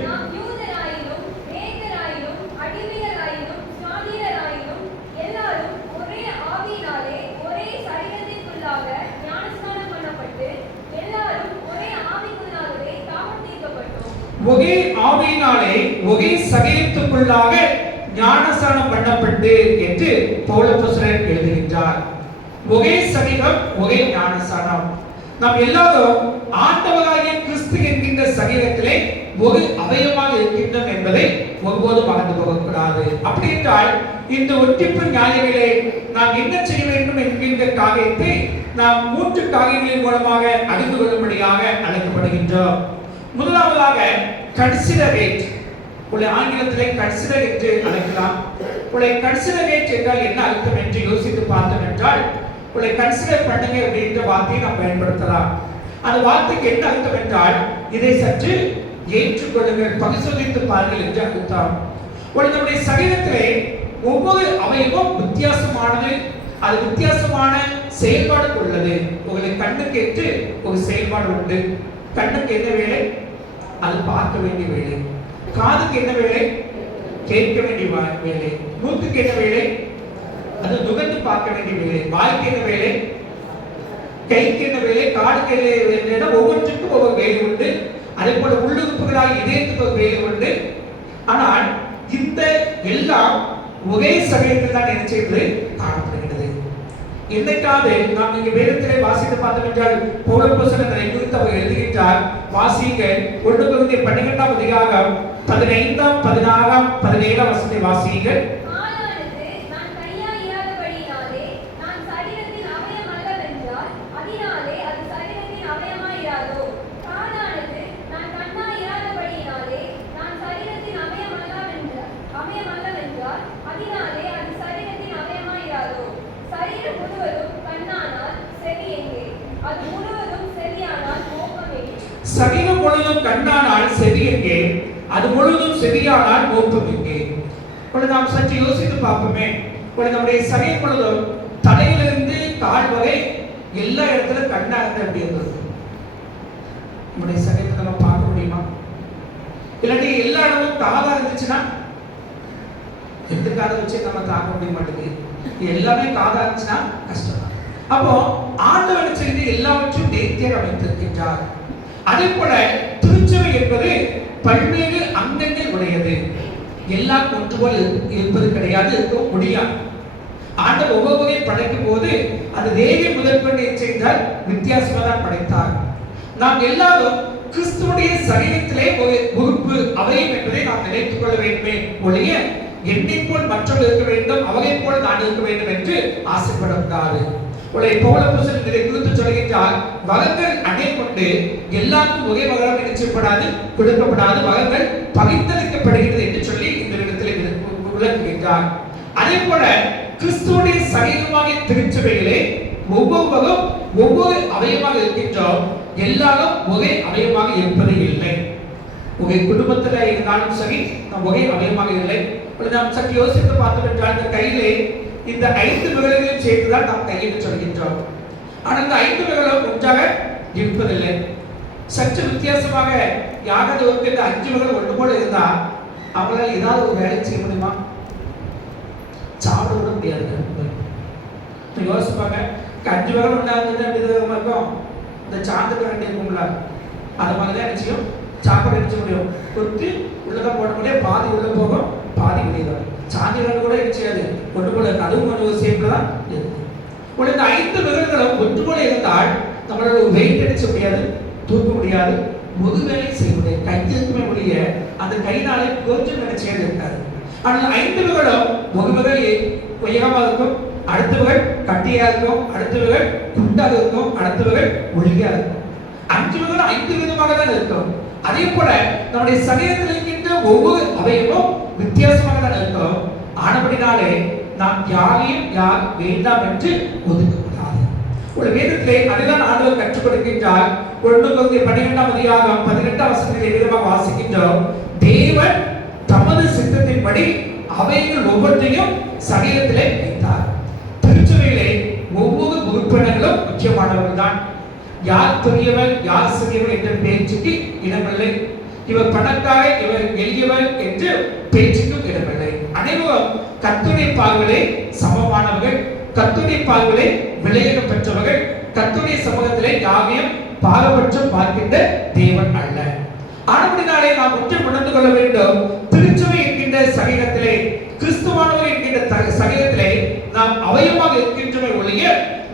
ஒரே ஆவியினாலே ஒரே சரீரத்துக்குள்ளாக ஞானஸ்நானம் பண்ணப்பட்டு என்று பவுல் அப்போஸ்தலன் எழுதுகின்றார். ஒரே சரீரம், ஒரே ஞானஸ்நானம். நாம் எல்லாரும் ஆண்டவராகிய கிறிஸ்து என்கின்ற சரீரத்திலே ஒரு அவயமாக இருக்கின்றோம் என்பதை ஒருபோதும் மறந்து போகக்கூடாது. அப்படி என்றால் இந்த ஒற்றிப்பு ஞாயிறிலே நாம் என்ன செய்ய வேண்டும் என்கின்ற காரியத்தை நாம் 3 காரியங்களின் மூலமாக அறிந்து கொள்ளும்படியாக அழைக்கப்படுகின்றோம். முதலாவதாக கன்சிடரேட். ஆங்கிலத்திலே கன்சிடர் என்று அழைக்கலாம். கன்சிடரேட் என்றால் என்ன அர்த்தம் என்று யோசித்து பார்த்தோம் என்றால் கன்சிடர் பண்ணுங்க அப்படின்ற வார்த்தையை நாம் பயன்படுத்தலாம். அந்த வார்த்தைக்கு என்ன அர்த்தம் என்றால் இதை சற்று ஏற்றுக்கொள்ளுங்கள், பரிசோதித்து பாருங்கள் என்று அர்த்தம். நம்முடைய சரீரத்திலே ஒவ்வொரு அவயமும் வித்தியாசமானது, அது வித்தியாசமான செயல்பாடு உள்ளது. கண்ணுக்கு ஏற்று ஒரு செயல்பாடு உண்டு. கண்ணுக்கு என்ன வேலை? அது பார்க்க வேண்டிய வேலை. காதுக்கு என்ன வேலை? கேட்க வேண்டிய வேலை. மூக்குக்கு என்ன வேலை? அது நுகர்ந்து பார்க்க வேண்டிய வேலை. வாய்க்கு என்ன வேலை? கைக்கு என்ன வேலை? காதுக்கு என்ன வேலை? ஒவ்வொன்றுக்கும் ஒவ்வொரு வேலை உண்டு. அதே போல உள்ளுறுப்புகளாக இதயத்துக்கு ஒரு வேலை உண்டு. ஆனால் இந்த எல்லாம் ஒரே சமயத்தில் தான் என்ன செய்வது காணப்படுகிறது. என்னைக்காவது நாம் இங்கே வேதத்திலே வாசித்து பார்த்தோம் என்றால் பவுல் அப்போஸ்தலன் அதை குறித்து அவர் எழுதுகின்றார். வாசிங்க. 1 கொரிந்தியர் 12ஆம் அதிகாரம் 15ஆம் 16ஆம் 17ஆம் வசனத்தை வாசிங்க. சரீரம் முழுவதும் கண்ணானால் செவி எங்கே? அது முழுவதும் செவியானால் மோப்பம் எங்கே? நாம் சற்று யோசித்து பார்ப்போமே. நம்முடைய சரீரம் முழுவதும் தலையிலிருந்து கால் வரை எல்லா இடத்துல கண்ணா இருந்து அப்படி இருந்தது. நம்முடைய சரீரத்தை நம்ம பார்க்க முடியுமா? இல்லாட்டி எல்லா இடமும் காதா இருந்துச்சுன்னா எந்த காதை வச்சு நம்ம தாக்க முடிய மாட்டேங்குது. எல்லாமே காதா இருந்துச்சுன்னா கஷ்டம். அப்போ ஆண்டவன் செய்து எல்லாவற்றையும் நேர்த்தியாக அமைத்திருக்கின்றார். அதே போல திருச்சபை என்பது பல்வேறு அங்கங்கள் உடையது. எல்லாம் ஒன்று போல் இருப்பது கிடையாது, இருக்க முடியாது. ஆண்டவர் ஒவ்வொரு படைக்கும் போது அது தேவி முதற்கொண்டு செய்தால் வித்தியாசமாக தான் படைத்தார். நாம் எல்லாரும் கிறிஸ்துவுடைய சரீரத்திலே ஒரு உறுப்பு அவயம் என்பதை நாம் நினைத்துக் கொள்ள வேண்டுமே ஒழிய என்னை போல் மற்றவர்கள் இருக்க வேண்டும், அவரை போல் நான் இருக்க வேண்டும் என்று ஆசைப்படக்கூடாது. பவுல் அப்போஸ்தலன் இதை குறித்து சொல்கின்றார். வரங்கள் அடையப்பட்டு எல்லாருக்கும் ஒரே வரம் நினைச்சப்படாது, கொடுக்கப்படாது, வரங்கள் பகிர்ந்தளிக்கப்படுகிறது என்று சொல்லி இந்த இடத்தில் விளக்குகின்றார். அதே போல கிறிஸ்துவுடைய சரீரமாக திருச்சபையிலே ஒவ்வொருவரும் ஒவ்வொரு அவயமாக இருக்கின்றோம். எல்லாரும் ஒரே அவயமாக இருப்பது இல்லை. ஒரே குடும்பத்தில் இருந்தாலும் சரி நாம் ஒரே அவயமாக இல்லை. நாம் சற்று யோசித்து பார்த்தோம் என்றால் இந்த கையிலே இந்த 5 விரல்களையும் சேர்த்துதான் நாம் கையில் சொல்கின்றோம். ஆனால் இந்த 5 விரல்களும் ஒன்றாக இருப்பதில்லை. சற்று வித்தியாசமாக யாராவது ஒரு இந்த 5 விரல் ஒன்று போல இருந்தா அவங்களால ஏதாவது ஒரு வேலை செய்ய முடியுமா? சாப்பிட கூட முடியாது. யோசிப்பாங்க, 5 விரல் உண்டாகுது அப்படி இருக்கும், இந்த சாந்து கரண்டி இருக்கும்ல, அது மாதிரி தான் என்ன செய்யும், சாப்பாடு என்ன செய்ய முடியும், கொத்தி உள்ளதான் போட முடியும், பாதி உள்ள போகும், பாதி வெளியே வரும். சாந்தி கரண்டி கூட என்ன செய்யாது, ஒன்று போல அதுவும் ஒரு ஷேப்ல தான் இருக்கும். இந்த 5 விரல்களும் ஒன்று போல இருந்தால் நம்மளோட வெயிட் அடிச்ச முடியாது, தூக்க முடியாது, முது வேலை செய்ய முடியாது, கையெழுத்துமே முடிய அந்த கைனாலே கொஞ்சம் நினைச்சேன் இருக்காது. ஆனால் 5 விரலும் ஒரு விரல் உயரமாக இருக்கும், அடுத்த விரல் கட்டியா இருக்கும், அடுத்த விரல் குண்டாக இருக்கும், அடுத்த விரல் ஒழுங்கா இருக்கும். 5 விரலும் 5 விதமாக தான் இருக்கும். அதே போல நம்முடைய சரீரத்தில் இருக்கின்ற ஒவ்வொரு அவயமும் வித்தியாசமாக தான் இருக்கும். ஆனபடினாலே நாம் யாரையும் யார் வேண்டாம் என்று ஒதுக்கக்கூடாது. ஒரு வேதத்திலே அதுதான் ஆண்டவர் கற்றுக் கொடுக்கின்றார். 12ஆம் அதிகாரம் 18ஆம் வசனத்திலே விதமாக வாசிக்கின்றோம். தேவன் தமது சித்தத்தின்படி அவைகள் ஒவ்வொன்றையும் சரீரத்திலே வைத்தார். திருச்சபையிலே ஒவ்வொரு உறுப்பினர்களும் முக்கியமானவர்கள் தான். யார் பெரியவர் யார் சிறியவர் என்ற பேச்சுக்கு இடமில்லை. இவர் பணக்காரர் இவர் எளியவர் என்று பேச்சுக்கும் இடமில்லை. அனைவரும் கர்த்தருடைய பார்வையிலே சமமானவர்கள், கர்த்தருடைய பார்வையிலே விலையேற பெற்றவர்கள். கர்த்தருடைய சமூகத்திலே யாவையும் பாரபட்சம் பார்க்கின்ற தேவன் அல்ல. ஆனபடினாலே நாம் ஒன்றை உணர்ந்து கொள்ள வேண்டும். திருச்சபை என்கின்ற சரீரத்திலே, கிறிஸ்துவானவர் என்கின்ற சரீரத்திலே நாம் அவயமாக இருக்கின்றவை ஒழிய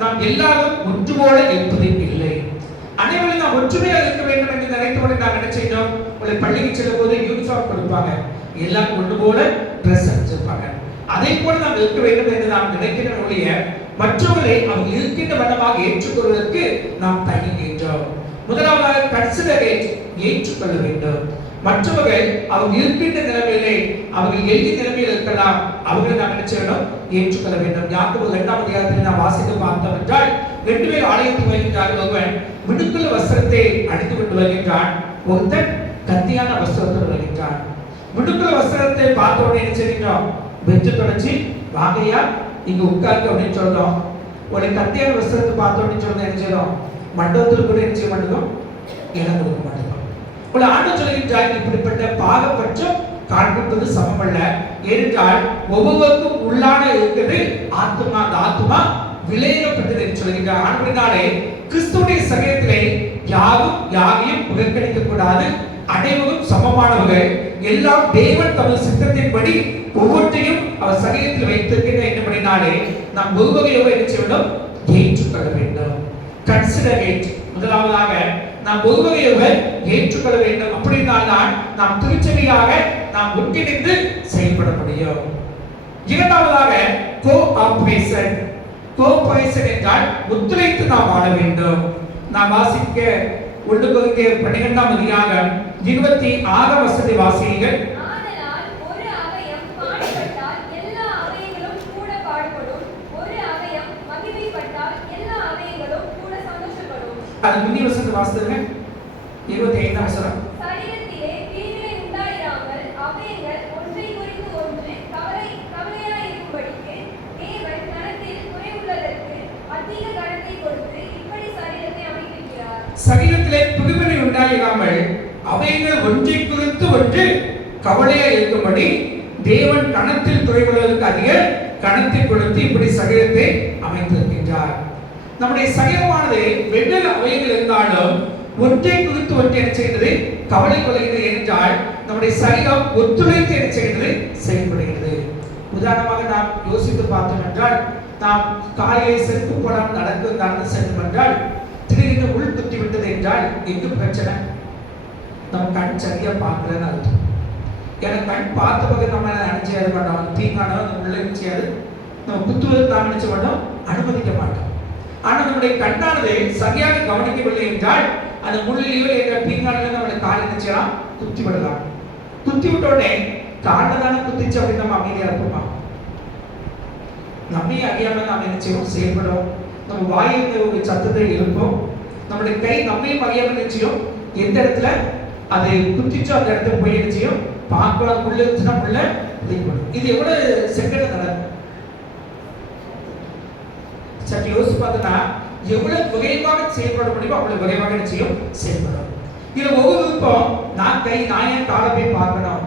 நாம் எல்லாரும் ஒன்று போல இருப்பது இல்லை. அனைவரும் நாம் ஒற்றுமையாக இருக்க வேண்டும் என்று நினைத்தவுடன் நாம் என்ன செய்யணும், ஒரு பள்ளிக்கு செல்லும் போது யூனிஃபார்ம் கொடுப்பாங்க, எல்லாம் ஒன்று போல ட்ரெஸ் அணிஞ்சிருப்பாங்க. அதே போல நாம் இருக்க வேண்டும் என்று நாம் நினைக்கிற ஒழிய மற்றவர்களை அவங்க இருக்கின்ற வண்ணமாக ஏற்றுக்கொள்வதற்கு நாம் தயங்குகின்றோம். முதலாவதாக கன்சிடரேட், ஏற்றுக்கொள்ள வேண்டும். மற்றவர்கள் அவங்க இருக்கின்ற நிலைமையிலே அவர்கள் எளிய நிலைமையில் இருக்கலாம், அவர்களை நாம் என்ன செய்யணும், ஏற்றுக்கொள்ள வேண்டும். யாக்கோபு 2ஆம் அதிகாரத்தில் நாம் வாசித்து பார்த்தோம் என்றால் 2 பேர் ஆலயத்துக்கு வருகின்றார்கள். ஒருவன் மினுக்குள்ள வஸ்திரத்தை அணிந்து கொண்டு வருகின்றான், ஒருத்தன் கத்தியான வஸ்திரத்தோடு வருகின்றான். மினுக்குள்ள வஸ்திரத்தை பார்த்த உடனே என்ன செய்கின்றோம், பெஞ்சு தொடச்சி வாங்கையா இங்க உட்கார்ந்து அப்படின்னு சொல்றோம். ஒரு கத்தியான வஸ்திரத்தை பார்த்த உடனே சொல்றது என்ன செய்யறோம், மண்டபத்தில் கூட என்ன செய்ய மாட்டோம், இடம் கொடுக்க மாட்டோம். ஆண்டவர் சொல்கின்றார், இப்படிப்பட்ட பாகப்பட்சம் காண்பிப்பது சமமல்ல. ஏனென்றால் ஒவ்வொருவருக்கும் உள்ளான இருக்கிறது ஆத்துமா, அந்த ஆத்துமா விலையேறப்பட்டது என்று சொல்கின்றார். ஆனபடினாலே கிறிஸ்துவுடைய சரீரத்திலே யாரும் யாரையும் புறக்கணிக்க கூடாது. அனைவரும் சமமானவர்கள். எல்லாம் தேவன் தமது சித்தத்தின்படி ஒவ்வொன்றையும் அவர் சரீரத்தில் வைத்திருக்கின்ற என்னபடினாலே நாம் ஒருவரையோடு என்ன செய்ய வேண்டும், ஏற்றுக்கொள்ள வேண்டும். கன்சிடரேட். முதலாவதாக நாம் ஒருவரையோடு ஏற்றுக்கொள்ள வேண்டும். அப்படினால் தான் நாம் திருச்சபையாக நாம் ஒன்றிணைந்து செயல்பட முடியும். இரண்டாவதாக கோஆபரேஷன். கோஆபரேஷன் என்றால் ஒத்துழைத்து நாம் வாழ வேண்டும். நாம் வாசிக்க 12ஆம் அதிகாரம் 26ஆம் வசனத்தை வாசியுங்கள். ஆதலால் ஒரு அவயம் பாடுபட்டால் எல்லா அவயங்களும் கூட பாடுபடும், ஒரு அவயம் மகிமைப்பட்டால் எல்லா அவயங்களும் கூட சந்தோஷப்படும். அது முந்தைய வசனத்தை வாசிடுங்க. 25ஆம் வசனம். சரீரத்திலே பிரிவினை உண்டாயிராமல் அவயங்கள் ஒன்றை குறித்து ஒன்று கவலையாயிருக்கும்படிக்கு தேவன் கணத்தில் குறைவுள்ளதற்கு அதிக கனத்தை கொடுத்து இப்படி சரீரத்தை அமைத்திருக்கிறார். சரீரத்திலே பிரிவினை உண்டாயிராமல் அவயங்கள் ஒன்றை குறித்து ஒன்று கவலையா இருக்கும்படி தேவன் கணத்தில் குறைவுள்ளதற்கு அதிக கனத்தை கொடுத்து இப்படி சரீரத்தை அமைத்திருக்கின்றார். நம்முடைய சரீரமானது வெவ்வேறு அவயங்கள் இருந்தாலும் ஒன்றை குறித்து ஒன்றை என்ன செய்கிறது, கவலை கொள்கிறது. என்றால் நம்முடைய சரீரம் ஒத்துழைத்து என்ன செய்கிறது, செயல்படுகிறது. உதாரணமாக நாம் யோசித்து பார்த்தோம் என்றால், நாம் காலையை செருப்பு போடாமல் நடந்து செல்லும் என்றால் திடீரென்று உள் குத்தி விட்டது என்றால் எங்கு பிரச்சனை, நம்ம கண் சரியா பார்க்கலன்னு அர்த்தம். ஏன்னா கண் பார்த்த பக்கம் நம்ம நினைச்சாது மாட்டோம், தீங்கானோ அந்த உள்ள நினைச்சாது நம்ம குத்துவது நாம் நினைச்ச மாட்டோம், அனுமதிக்க மாட்டோம். ஆனால் நம்முடைய கண்ணானது சரியாக கவனிக்கவில்லை என்றால் அந்த முள்ளிலையோ என்ற பீங்கானிலோ நம்மளுடைய காலை நினைச்சலாம் குத்தி விடலாம். குத்தி விட்ட உடனே காலில் தானே குத்திச்சு அப்படின்னு நம்ம அமைதியா இருப்போமா? நம்மையே அறியாம நாம் என்ன செய்வோம், செயல்படுவோம். நம்ம வாயில் ஒரு சத்தத்தை எழுப்போம். நம்முடைய கை நம்மையும் அறியாம நிச்சயம் எந்த இடத்துல அதை குத்திச்சோ அந்த இடத்துல போய் நிச்சயம் பார்க்கலாம். உள்ள இருந்துச்சுன்னா உள்ள இது எவ்வளவு செகண்ட் நடக்கும் சற்று யோசிச்சு பார்த்தோம்னா எவ்வளவு விரைவாக செயல்பட முடியுமோ அவ்வளவு விரைவாக நிச்சயம் செயல்படும். இதுல ஒவ்வொரு விருப்பம் நான் ஏன் காலை போய் பார்க்கணும்,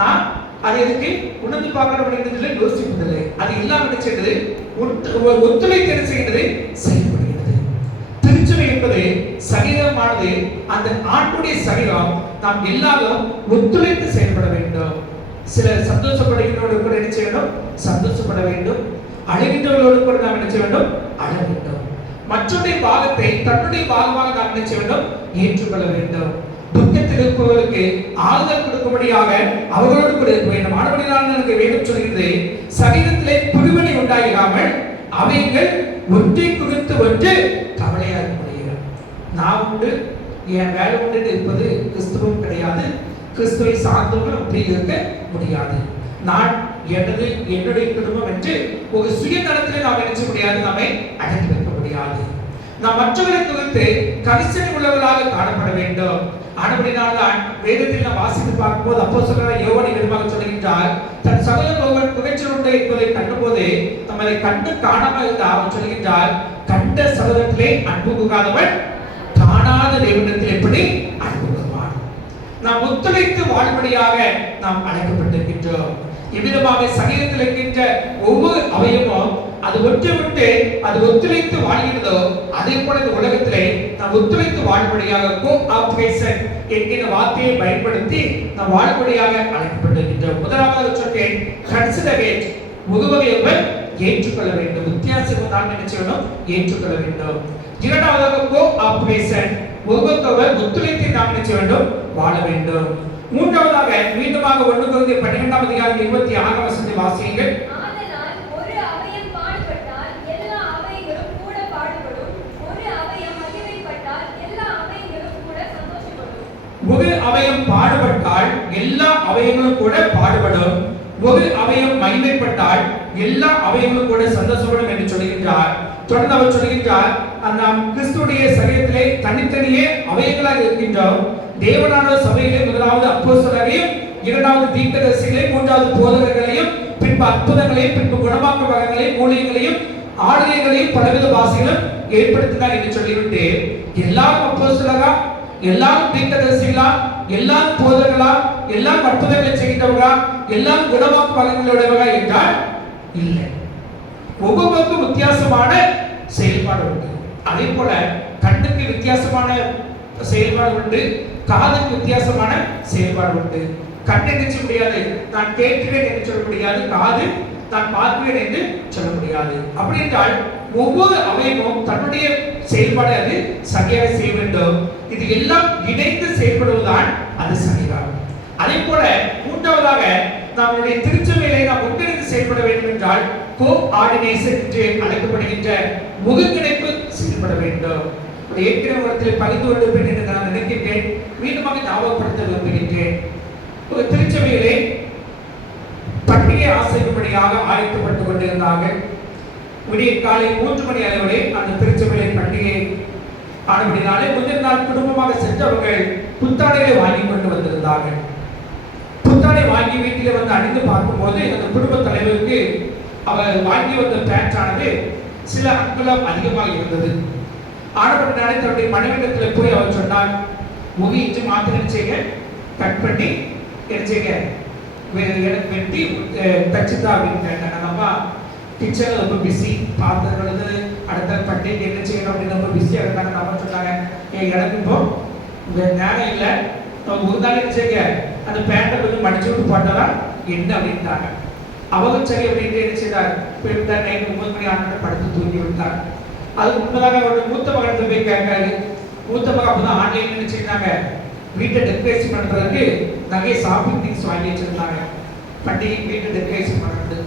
நான் அதை எதுக்கு உணர்ந்து பார்க்கணும் அப்படிங்கிறதுல யோசிப்பதில்லை. அது எல்லாம் என்ன செய்யறது, ஒத்துழைத்து என்ன செய்கிறது, செயல்படுகிறது. திருச்சபை என்பது சரீரமானது அந்த ஆண்டுடைய சரீரம் நாம் எல்லாரும் ஒத்துழைத்து செயல்பட வேண்டும். சிலர் சந்தோஷப்படுகிறவர்களோடு கூட என்ன செய்ய வேண்டும்? சந்தோஷப்பட வேண்டும். அழுகின்றவர்களோடு கூட நாம் என்ன செய்ய வேண்டும்? அழ வேண்டும். மற்றொரு பாகத்தை தன்னுடைய பாகமாக நாம் என்ன செய்ய வேண்டும்? ஏற்றுக்கொள்ள வேண்டும். துக்கத்தில் இருப்பவர்களுக்கு ஆறுதல் கொடுக்கும்படியாக அவர்களோடு கூட இருக்க வேண்டும். ஆனபடியால் எனக்கு வேதம் சொல்கிறது, சரீரத்திலே பிரிவினை உண்டாகாமல் அவைகள் ஒன்றை குறித்து ஒன்று கவலையாக முடியும். நான் உண்டு, என் வேலை உண்டு இருப்பது கிறிஸ்துவும் கிடையாது. கிறிஸ்துவை சார்ந்தவர்கள் அப்படி இருக்க முடியாது. நான் எனது என்னுடைய குடும்பம் என்று ஒரு சுயநலத்திலே நாம் நினைச்ச முடியாது. நம்மை அடக்கி வைக்க முடியாது. நாம் மற்றவர்களை குறித்து கரிசனை உள்ளவர்களாக காணப்பட வேண்டும். ஆனபடினால்தான் வேதத்தில் நாம் வாசித்து பார்க்கும்போது அப்போஸ்தலனாகிய யோவான் விதமாக சொல்கின்றார், தன் சகோதரன் ஒருவன் புகைச்சலுண்டு என்பதை கண்டபோது நம்மளை கண்டு காணாமல் இருந்தால் அவன் சொல்கின்றார், கண்ட சகோதரத்திலே அன்பு கூறாதவன் காணாத தேவனிடத்தில் எப்படி அன்பு கூறுவான்? நாம் ஒத்துழைத்து வாழ்படியாக நாம் அழைக்கப்பட்டிருக்கின்றோம். இவ்விதமாக சரீரத்தில் இருக்கின்ற ஒவ்வொரு அவயமும் அது ஒன்று விட்டு அது ஒத்துழைத்து வாழ்கிறதோ அதே போல இந்த உலகத்திலே நாம் ஒத்துழைத்து வாழ்படியாக கோஆபரேஷன் என்கிற வார்த்தையை பயன்படுத்தி நாம் வாழ்படியாக அழைக்கப்பட்டிருக்கின்றோம். முதலாவது சொன்னேன், கன்சிடரேட், ஒருவரையொருவர் ஏற்றுக்கொள்ள வேண்டும். வித்தியாசம் தான் என்ன செய்யணும்? ஏற்றுக்கொள்ள வேண்டும். இரண்டாவதாக கோஆபரேஷன், ஒருவருக்கொருவர் ஒத்துழைத்து நாம் என்ன செய்ய வேண்டும்? வாழ வேண்டும். மூன்றாவதாக மீண்டுமாக 1 கொரிந்தியர் 12ஆம் அதிகாரம் 26ஆம் வசனத்தை வாசியுங்கள். ஆதலால் ஒரு அவயம் பாடுபட்டால் எல்லா அவயங்களும் கூட பாடுபடும், ஒரு அவயம் மகிமைப்பட்டால் எல்லா அவயங்களும் கூட சந்தோஷப்படும். ஒரு அவயம் பாடுபட்டால் எல்லா அவயங்களும் கூட பாடுபடும், ஒரு அவயம் மகிமைப்பட்டால் எல்லா அவயங்களும் கூட சந்தோஷப்படும் என்று சொல்கின்றார். தொடர்ந்து அவர் சொல்கின்றார், நாம் கிறிஸ்துவுடைய சரீரத்திலே தனித்தனியே அவயங்களாக இருக்கின்றோம். தேவனான சபையிலே முதலாவது அப்போஸ்தலரையும், இரண்டாவது தீர்க்கதரிசிகளையும், மூன்றாவது போதகர்களையும், பின்பு அற்புதங்களையும், பின்பு குணமாக்க வகைகளையும், ஊழியங்களையும், ஆளுகைகளையும், பலவித பாஷைகளும் ஏற்படுத்தினார் என்று சொல்லிவிட்டு, எல்லாரும் அப்போஸ்தலரா, எல்லாரும் தீர்க்கதரிசிகளா, எல்லாரும் போதகர்களா, எல்லாம் அற்புதங்களை செய்கின்றவர்களா, எல்லாம் குணமாக்க வகைகளுடையவர்களா என்றால் இல்லை. ஒவ்வொருவருக்கும் வித்தியாசமான செயல்பாடு உண்டு. அதே போல கண்ணுக்கு வித்தியாசமான செயல்பாடு உண்டு, காதுக்கு வித்தியாசமான செயல்பாடு உண்டு. கண் நினைச்ச முடியாது, நான் கேட்கிறேன் என்று சொல்ல முடியாது. காது நான் பார்க்கிறேன் என்று சொல்ல முடியாது. அப்படி என்றால் ஒவ்வொரு அவயமும் தன்னுடைய செயல்பாடு அது சரியாக செய்ய வேண்டும். இது எல்லாம் இணைந்து செயல்படுவதுதான் அது சரியாகும். அதே போல மூன்றாவதாக நம்முடைய திருச்சபையிலே நாம் ஒன்றிணைந்து செயல்பட வேண்டும் என்றால் கோஆர்டினேஷன் என்று அழைக்கப்படுகின்ற ஒருங்கிணைப்பு செயல்பட வேண்டும். ஏற்கனவே இடத்தில் பகிர்ந்து கொண்டிருப்பேன் என்று நான் நினைக்கின்றேன். மீண்டுமாக ஞாபகப்படுத்த விரும்புகின்றேன். ஒரு திருச்சபையிலே பண்டிகை ஆசைப்படியாக ஆயத்தப்பட்டுக் கொண்டிருந்தார்கள். விடிய காலை 3 மணி அளவிலே அந்த திருச்சபையிலே பண்டிகை ஆனபடினாலே முந்தின நாள் குடும்பமாக சென்றவர்கள் புத்தாடைகளை வாங்கி கொண்டு வந்திருந்தார்கள். புத்தாடை வாங்கி வீட்டிலே வந்து அணிந்து பார்க்கும்போது அந்த குடும்ப தலைவருக்கு அவர் வாங்கி வந்த பேண்ட் ஆனது சில அங்குலம் அதிகமாக இருந்தது. ஆனபடினாலே தன்னுடைய மனைவிடத்தில் போய் அவர் சொன்னார், முகி இன்று மாத்திரம் செய்ய கட் பண்ணி என்ன செய்ய எனக்கு வெட்டி தச்சுதா அப்படின்னு கேட்டாங்க. நம்ம கிச்சனில் ரொம்ப பிஸி, பாத்திரங்கிறது அடுத்த பண்டிகை என்ன செய்யணும் அப்படின்னு ரொம்ப பிஸியாக இருந்தாங்க. நம்ம சொன்னாங்க, எனக்கு இப்போ நேரம் இல்லை, ஒரு நாள் என்ன செய்ய அந்த பேண்டை கொஞ்சம் மடிச்சு விட்டு போட்டதா என்ன அப்படின்ட்டாங்க. அவங்க சரி அப்படின்ட்டு என்ன செய்தார், போய்விட்டார். நைட் 9 மணி ஆண்டு படுத்து தூங்கி விட்டார். அதுக்கு முன்னதாக அவருடைய மூத்த மகன் போய் கேட்காரு. மூத்த மகன் அப்பதான் ஆன்லைன் என்ன செய்தாங்க, வீட்டை டெக்கரேஷன் பண்றதுக்கு நிறைய ஷாப்பிங் திங்ஸ் வாங்கி வச்சிருந்தாங்க. பண்டிகை வீட்டை டெக்கரேஷன் பண்ணுறது.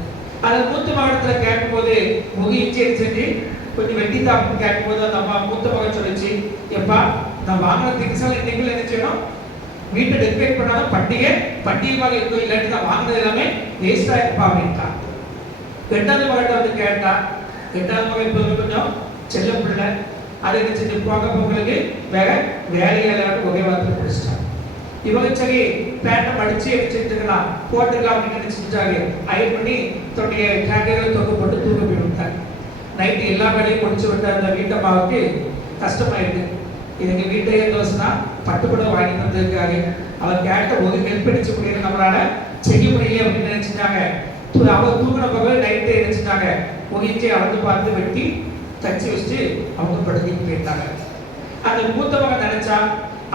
அதை மூத்த மகனத்துல கேட்கும்போது முகிச்சு செஞ்சு கொஞ்சம் வெட்டித்தா அப்படின்னு கேட்கும்போது அந்த அம்மா மூத்த மகன் சொல்லிச்சு, எப்பா நான் வாங்கின திங்ஸ் எல்லாம் இன்னைக்குள்ள என்ன செய்யணும், வீட்டை டெக்கரேட் பண்ணாலும் பண்டிகையாக இருக்கும், இல்லாட்டி நான் வாங்கினது எல்லாமே வேஸ்டா இருப்பா அப்படின்ட்டா. 2வது மகன் வந்து கேட்டா, 2வது மகன் இப்போ கொஞ்சம் செல்ல பிள்ளை, அதை என்ன செஞ்சு போக உங்களுக்கு வேற வேலையாளர் ஒரே வாரத்தில் பிடிச்சிட்டாங்க. இவங்க சரி பேண்டை மடிச்சு எடுத்துக்கலாம் போட்டுக்கலாம் அப்படின்னு நினைச்சிட்டாங்க. அயன் பண்ணி தன்னுடைய கேங்கரை தொங்க போட்டு தூங்க போய் விட்டாங்க. நைட்டு எல்லா வேலையும் முடிச்சு விட்ட அந்த வீட்டம்மாவுக்கு கஷ்டமாயிடுது. இதுங்க வீட்டையே தோசைனா பட்டுப்பட வாங்கி வந்திருக்காங்க. அவர் கேட்ட ஒரு ஹெல்ப் அடிச்சு முடியல, நம்மளால செய்ய முடியல அப்படின்னு நினைச்சிட்டாங்க. அவங்க தூங்கின பகல் நைட்டு நினைச்சிட்டாங்க, ஒரு இன்ச்சை அளந்து பார்த்து வெட்டி தச்சு வச்சு அவங்க படுத்திட்டு போயிட்டாங்க. அந்த மூத்த மகன் நினைச்சா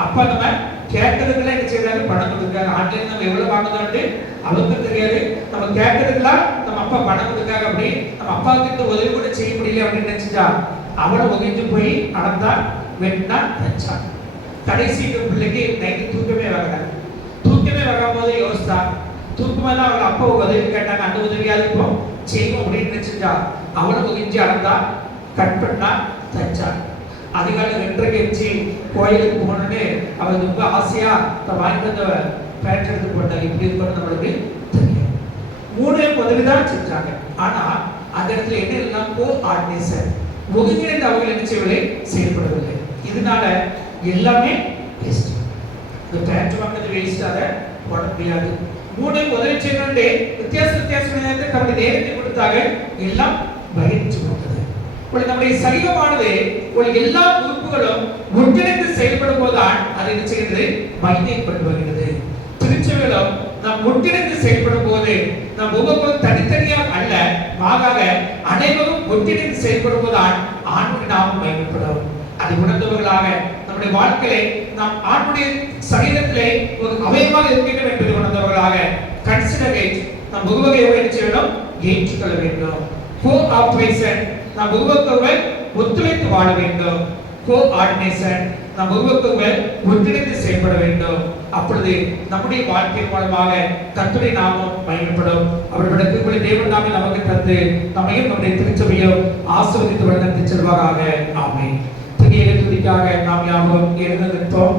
அப்பா நம்ம கேட்கறதுக்குலாம் என்ன செய்யறாங்க, பணம் கொடுக்காங்க. ஆன்லைன் நம்ம எவ்வளவு வாங்குதோன்னு அவருக்கு தெரியாது. நம்ம கேட்கறதுக்குலாம் நம்ம அப்பா பணம் கொடுக்காங்க. அப்படி நம்ம அப்பாவுக்கு இந்த உதவி கூட செய்ய முடியல அப்படின்னு நினைச்சுட்டா அவளை ஒதுங்கி போய் அளந்தா, வெட்டினா, தச்சா. கடைசி பிள்ளைக்கு நைட்டு தூக்கமே வரல. தூக்கமே வரும்போது யோசித்தா, தூக்கமாக அவங்க அப்பா உதவி கேட்டாங்க, அந்த உதவியாவது இப்போ செய்வோம் அப்படின்னு நினைச்சுட்டா அவளை ஒதுங்கி அளந்தா, கட் பண்ணா, தச்சா. அதிகாலை 2:30 எந்திரிச்சு கோயிலுக்கு போனோன்னு அவள் ரொம்ப ஆசையா வாங்கிட்டு வந்த பேண்ட் எடுத்து போட்டாங்க. இப்படி இருக்கணும் நம்மளுக்கு தெரியும். 3 உதவிதான் செஞ்சாங்க. ஆனா அந்த இடத்துல என்ன எல்லாம் கோஆர்டினேஷன், ஒருங்கிணைந்து அவங்க என்ன செய்யவில்லை, செயல்படவில்லை. இதனால எல்லாமே வேஸ்ட். இந்த பேண்ட் வாங்கினது வேஸ்ட், அதை போட முடியாது. 3 உதவி செய்யணும்னு வித்தியாசமான தன்னுடைய நேரத்தை கொடுத்தாங்க. எல்லாம் பயிற்சி கொடுத்தது. நம்முடைய சரீரமானது எல்லா உறுப்புகளும் ஒன்றிணைந்து செயல்படும் போதுதான் அது என்ன செய்கிறது, மையப்பட்டு வருகிறது. திருச்சபையிலும் நாம் ஒன்றிணைந்து செயல்படும் போது நம் ஒவ்வொருவரும் தனித்தனியாக அல்ல, மாறாக அனைவரும் ஒன்றிணைந்து செயல்படும் போதுதான் ஆண்டுடைய நாமம் மையப்படும். அதை உணர்ந்தவர்களாக நம்முடைய வாழ்க்கையை நாம் ஆண்டுடைய சரீரத்திலே ஒரு அவயமாக இருக்கின்றோம் என்பதை உணர்ந்தவர்களாக கன்சிடரேட் நாம் ஒருவரை என்ன செய்யணும், ஏற்றுக்கொள்ள வேண்டும். கோஆபரேஷன் நாம் ஒருவருக்கொருவர் ஒத்துழைத்து வாழ வேண்டும். கோஆர்டினேஷன் நாம் ஒருவருக்கொருவர் ஒன்றிணைந்து செயல்பட வேண்டும். அப்பொழுது நம்முடைய வாழ்க்கையின் மூலமாக கர்த்தருடைய நாமம் மகிமைப்படும். அவர்களுக்கு உங்களை தேவன் நாமே நமக்கு தந்து நம்மையும் நம்முடைய திருச்சபையும் ஆசீர்வதித்து வழிநடத்தி செல்வாராக. ஆமென். திரிய துதிக்காக நாம் யாவரும் எழுந்து நிற்போம்.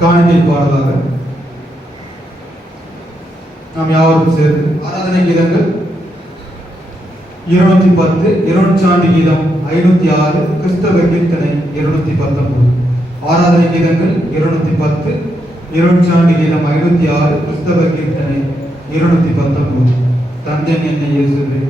காணிக்கை பாடலாக நாம் யாவரும் சேர்ந்து ஆராதனை கீதங்கள் 210, 200 கீதம் 506, கிறிஸ்தவ கீர்த்தனை 219. ஆராதனை கீதங்கள் 210, 200 கீதம் 506, கிறிஸ்தவ கீர்த்தனை 219. தந்தை என்னை இயேசுவே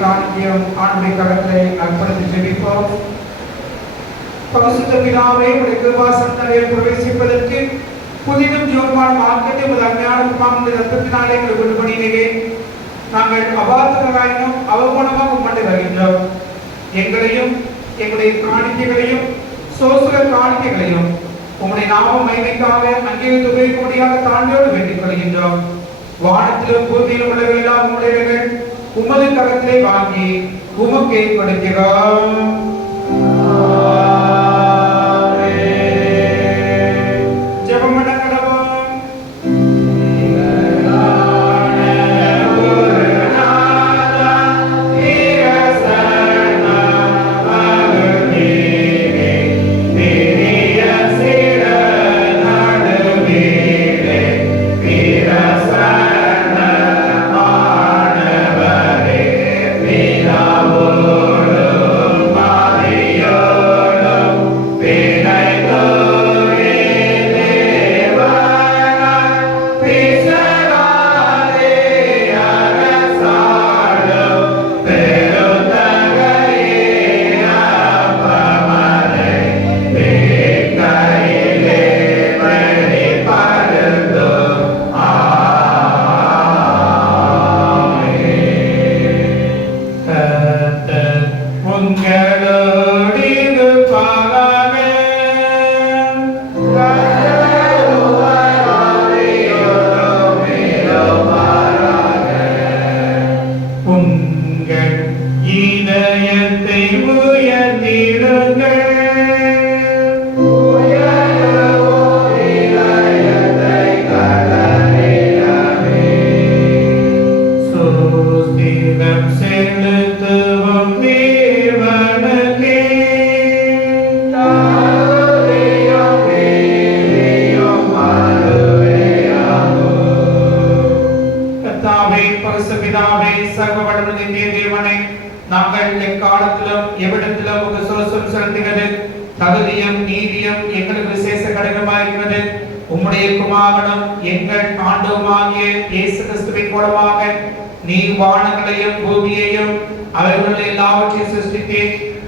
காணிக்கையும் ஆண்டுடைய கரத்தை அர்ப்பணித்து ஜெபிப்போம். பரிசுத்த பிதாவே, உடைய கிருபாசனத்தில் பிரவேசிப்பதற்கு புதிதும் ஜோமான மார்க்கத்தை உமது அருமையான குமாரனுடைய ரத்தத்தினாலே எங்களுக்கு விடுபடினீரே. நாங்கள் அபார்த்தமாயினும் அவமானமாக உம்மண்டை வருகின்றோம். எங்களையும் எங்களுடைய காணிக்கைகளையும் சோசர காணிக்கைகளையும் உம்முடைய நாம மகிமைக்காக அங்கீகரித்து உபயோகக்கூடியாக தாழ்ந்தோடு வேண்டிக் கொள்கின்றோம். வானத்திலும் பூமியிலும் உள்ளவர்களெல்லாம் உம்முடையவர்கள். உமது கரத்திலே வாங்கி உமக்கே கொடுக்கிறோம். ஜெபம் பண்ண கடவோம். நாங்கள் எக்காலத்திலும் எவ்விடத்திலும் உங்க சோசம் செலுத்துகிறது தகுதியும் நீதியும் எங்களுக்கு விசேஷ கடமையாகிறது. உம்முடைய குமாரனும் எங்கள் ஆண்டவருமாகிய இயேசு கிறிஸ்துவின் மூலமாக நீ வானங்களையும் பூமியையும் அவர்கள் எல்லாவற்றையும் சிருஷ்டித்தே.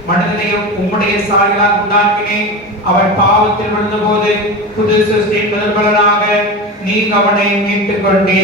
மனிதனையும் உம்முடைய சாயலால் உண்டாக்கினே. அவன் பாவத்தில் விழுந்தபோது புது சிருஷ்டியின் முதல் பலனாக நீ அவனை மீட்டுக் கொண்டே.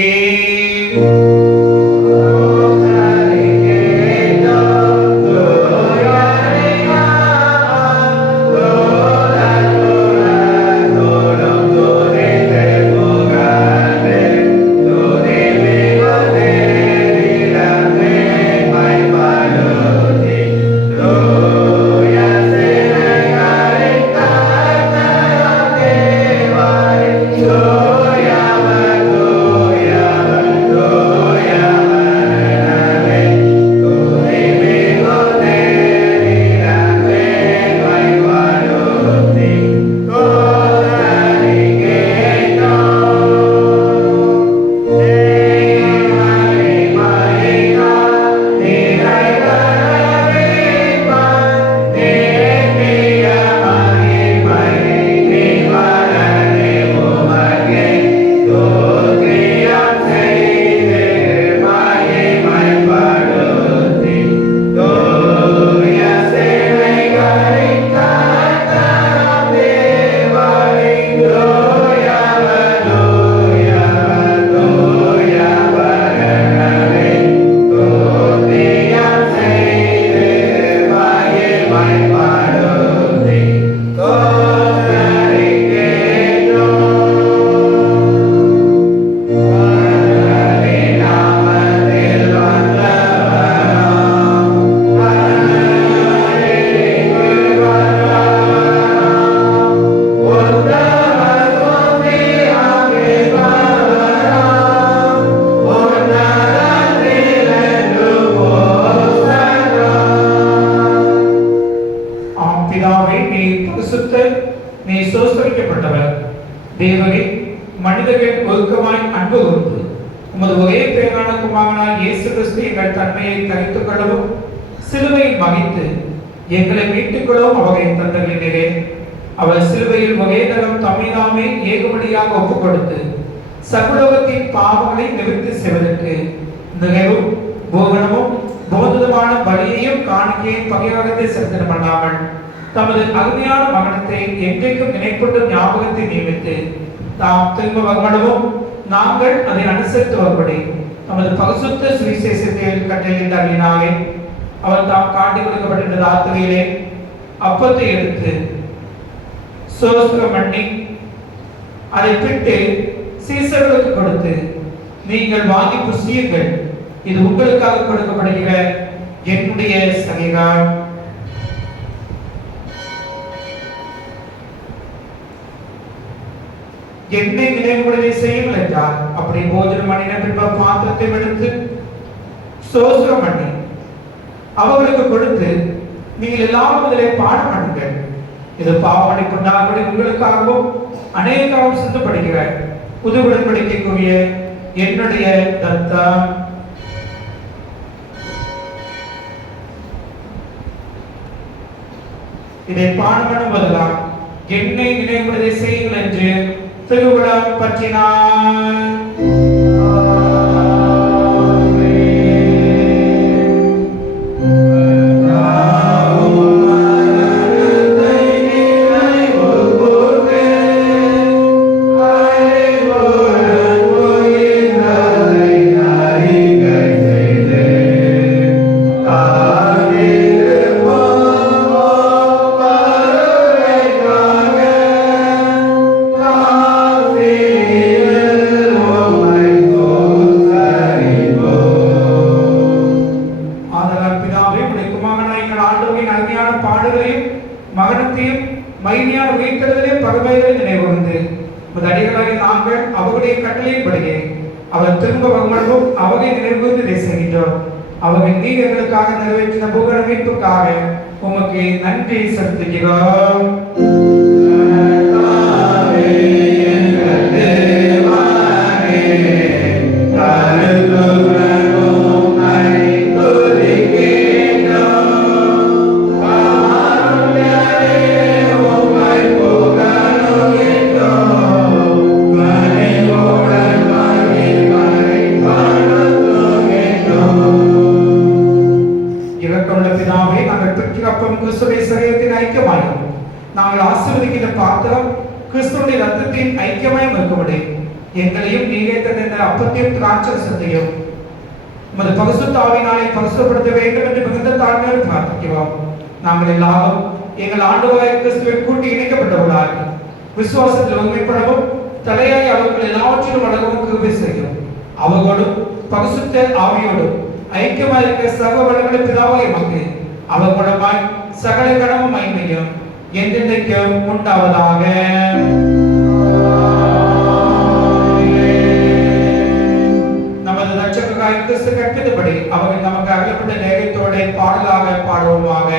தேவரே, மனிதர்கள் ஒழுக்கமாய் அன்பு கூர்ந்து உமது ஒரே பேரான குமாரனாய் இயேசு கிறிஸ்து எங்கள் தன்மையை தரித்துக் கொள்ளவும் சிலுவையில் மகிழ்ந்து எங்களை மீட்டுக் கொள்ளவும் அவரை தந்தளினரே. அவர் சிலுவையில் ஒரே தரம் தம்மைதாமே ஏகமடியாக ஒப்புக் கொடுத்து சகுலோகத்தின் பாவங்களை நிவர்த்தி செய்வதற்கு நிறைவும் பூரணமும் போதுமான பலியையும் காணிக்கையும் பகிரகத்தை செலுத்தின பண்ணாமல் தமது அருமையான மகனத்தை என்றைக்கும் நினைப்பட்டு ஞாபகத்தை நியமித்து தாம் திரும்ப வருமானமும் நாங்கள் அதை அனுசரித்து வரும்படி நமது பரிசுத்த சுவிசேஷத்தில் கட்டளையிட்டாலே அவர் தாம் காட்டி கொடுக்கப்பட்டிருந்த ராத்திரியிலே அப்பத்தை எடுத்து சோஸ்திரம் பண்ணி அதை பிட்டு சீசர்களுக்கு கொடுத்து, நீங்கள் வாங்கி புசியுங்கள், இது உங்களுக்காக கொடுக்கப்படுகிற என்னுடைய சரீரம். என்னை நினைவுகளை செய்யுங்கள் என்றார். அப்படி போஜனம் பண்ணின பின்பு பாத்திரத்தை எடுத்து சோஸ்திரம் பண்ணி அவர்களுக்கு கொடுத்து, நீங்கள் எல்லாரும் இதிலே பாடம் பண்ணுங்கள், இது பாவமணி கொண்டாடும்படி உங்களுக்காகவும் அநேகாவும் சிந்தப்படுகிற புது உடன்படிக்கைக்குரிய என்னுடைய ரத்தம். இதை பாடம் பண்ணுவதெல்லாம் என்னை நினைவுபடுதை செய்யுங்கள் என்று திருவிழம் பற்றினார். மகனத்தையும் மைனியான உயிர்த்தெழுதலையும் பகமைகளை நினைவுகூர்ந்து அடிகளாகி நாங்கள் அவருடைய கட்டளையின்படியே அவர் திரும்ப வருமானமும் அவரை நினைவுகூர்ந்து இதை செய்கின்றோம். அவர்கள் நீர் எங்களுக்காக நிறைவேற்றின புகழ் மீட்புக்காக உமக்கு நன்றி செலுத்துகிறோம். நாங்கள் ஆசீர்வதிக்கின்ற பாத்திரம் கிறிஸ்துவின் ரத்தத்தின் ஐக்கியமாய் இருக்கும்படி எங்களையும் நீரே தந்த அப்பத்தையும் திராட்சரசத்தையும் உமது பரிசுத்த ஆவியினாலே பரிசுத்தப்படுத்த வேண்டும் என்று மிகுந்த தாழ்மையோடு பிரார்த்திக்கிறோம். நாங்கள் எல்லாரும் எங்கள் ஆண்டவராகிய கிறிஸ்துவில் கூட்டி இணைக்கப்பட்டவர்களாக விசுவாசத்தில் உண்மைப்படவும் தலையாய் அவர்கள் எல்லாவற்றிலும் வளரவும் கிருபை செய்யும். அவர்களோடும் பரிசுத்த ஆவியோடும் ஐக்கியமாய் இருக்கிற சர்வ வளங்களை பிதாவாய் எமக்கு அவர் மூலமாய் சகல கடமும் மகிமையும் என்றென்றைக்கும் உண்டாவதாக. நமது இரட்சகராகிய கிறிஸ்து கற்பித்தபடி அவர்கள் நமக்கு அருளப்பட்ட நேரத்தோட பாடலாக பாடுவோமாக.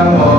Bye.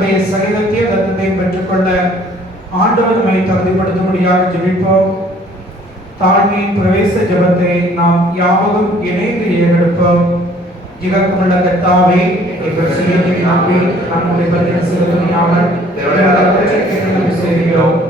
கர்த்தருடைய சரீரத்தையும் ரத்தத்தையும் பெற்றுக்கொள்ள ஆண்டவர் நம்மை தகுதிப்படுத்தும்படியாக ஜெபிப்போம். தாழ்மையின் பிரவேச ஜெபத்தை நாம் யாவரும் இணைந்து ஏறெடுப்போம். ஜீவனுள்ள கர்த்தாவே, எங்கள் சுயத்தை நம்பி நம்முடைய பதில் செலுத்துமையாக செய்கிறோம்.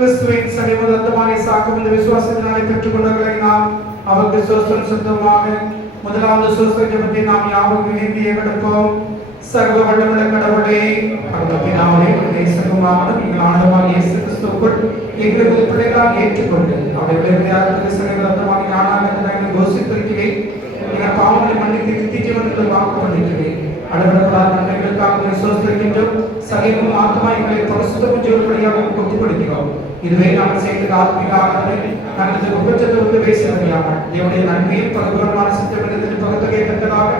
கிறிஸ்துவின் சமீப ரத்தமாகிய சாக்கும் இந்த விசுவாசத்தினாலே பெற்றுக்கொண்டவர்களை நாம் அவருக்கு சோஸ்திரம் சுத்தமாக முதலாவது சோஸ்திர ஜெபத்தை நாம் யாவரும் இணைந்து ஏறெடுப்போம். சர்வ வல்லமுள்ள கடவுளே, பரமபிதாவே, நேசகுமாரன் எங்கள் ஆண்டவராகிய இயேசு கிறிஸ்துவுக்குள் எங்களது பிள்ளைகளாக ஏற்றுக்கொண்டு அவருடைய விளையாட்டுக்கு சமீப ரத்தமாகிய ஆனாக கோஷித்திருக்கிறேன். எங்கள் பாவங்களை மன்னித்து நித்திய ஜீவனுக்கு வாக்கு பண்ணிக்கிறேன். அளவிடப்படாத நன்மைகளுக்காக சோஸ்திருக்கின்றோம். சகீமும் ஆத்மா எங்களை பரிசுத்தமும் ஜீவன்படியாக ஒப்புக்கொடுக்கிறோம். இதுவே நாங்கள் செய்த ஆத்மீக ஆராதனை நாங்கள் உபச்சத்தை பேசியாமல் தேவனுடைய நன்மையும் பரிபூரணமான சித்தமிடத்தில் பகுத்தகையத்தக்கதாக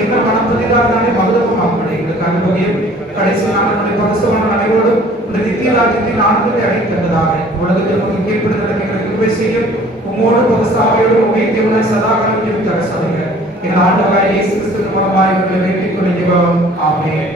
எங்கள் மனப்பதிதாரே மகுதமாக்கப்பட எங்களுக்கு அனுபவியும் கடைசி நாங்கள் பரிசுமான அனைவரோடும் இந்த நித்திய ராஜ்யத்தின் ஆனந்தத்தை அடைத்ததாக உலகத்தில் உங்களுக்கு கீழ்ப்படுதலுக்கு எங்களுக்கு கிருபை செய்யும். உம்மோடு பகுசாவையோடு உண்மை தேவனை சதாகாலம் ஜெபிக்க சபைங்க எங்கள் ஆண்டவராகிய இயேசு கிறிஸ்துவின் மூலமாக எங்களை வேண்டிக் கொள்கிறோம். ஆமென்.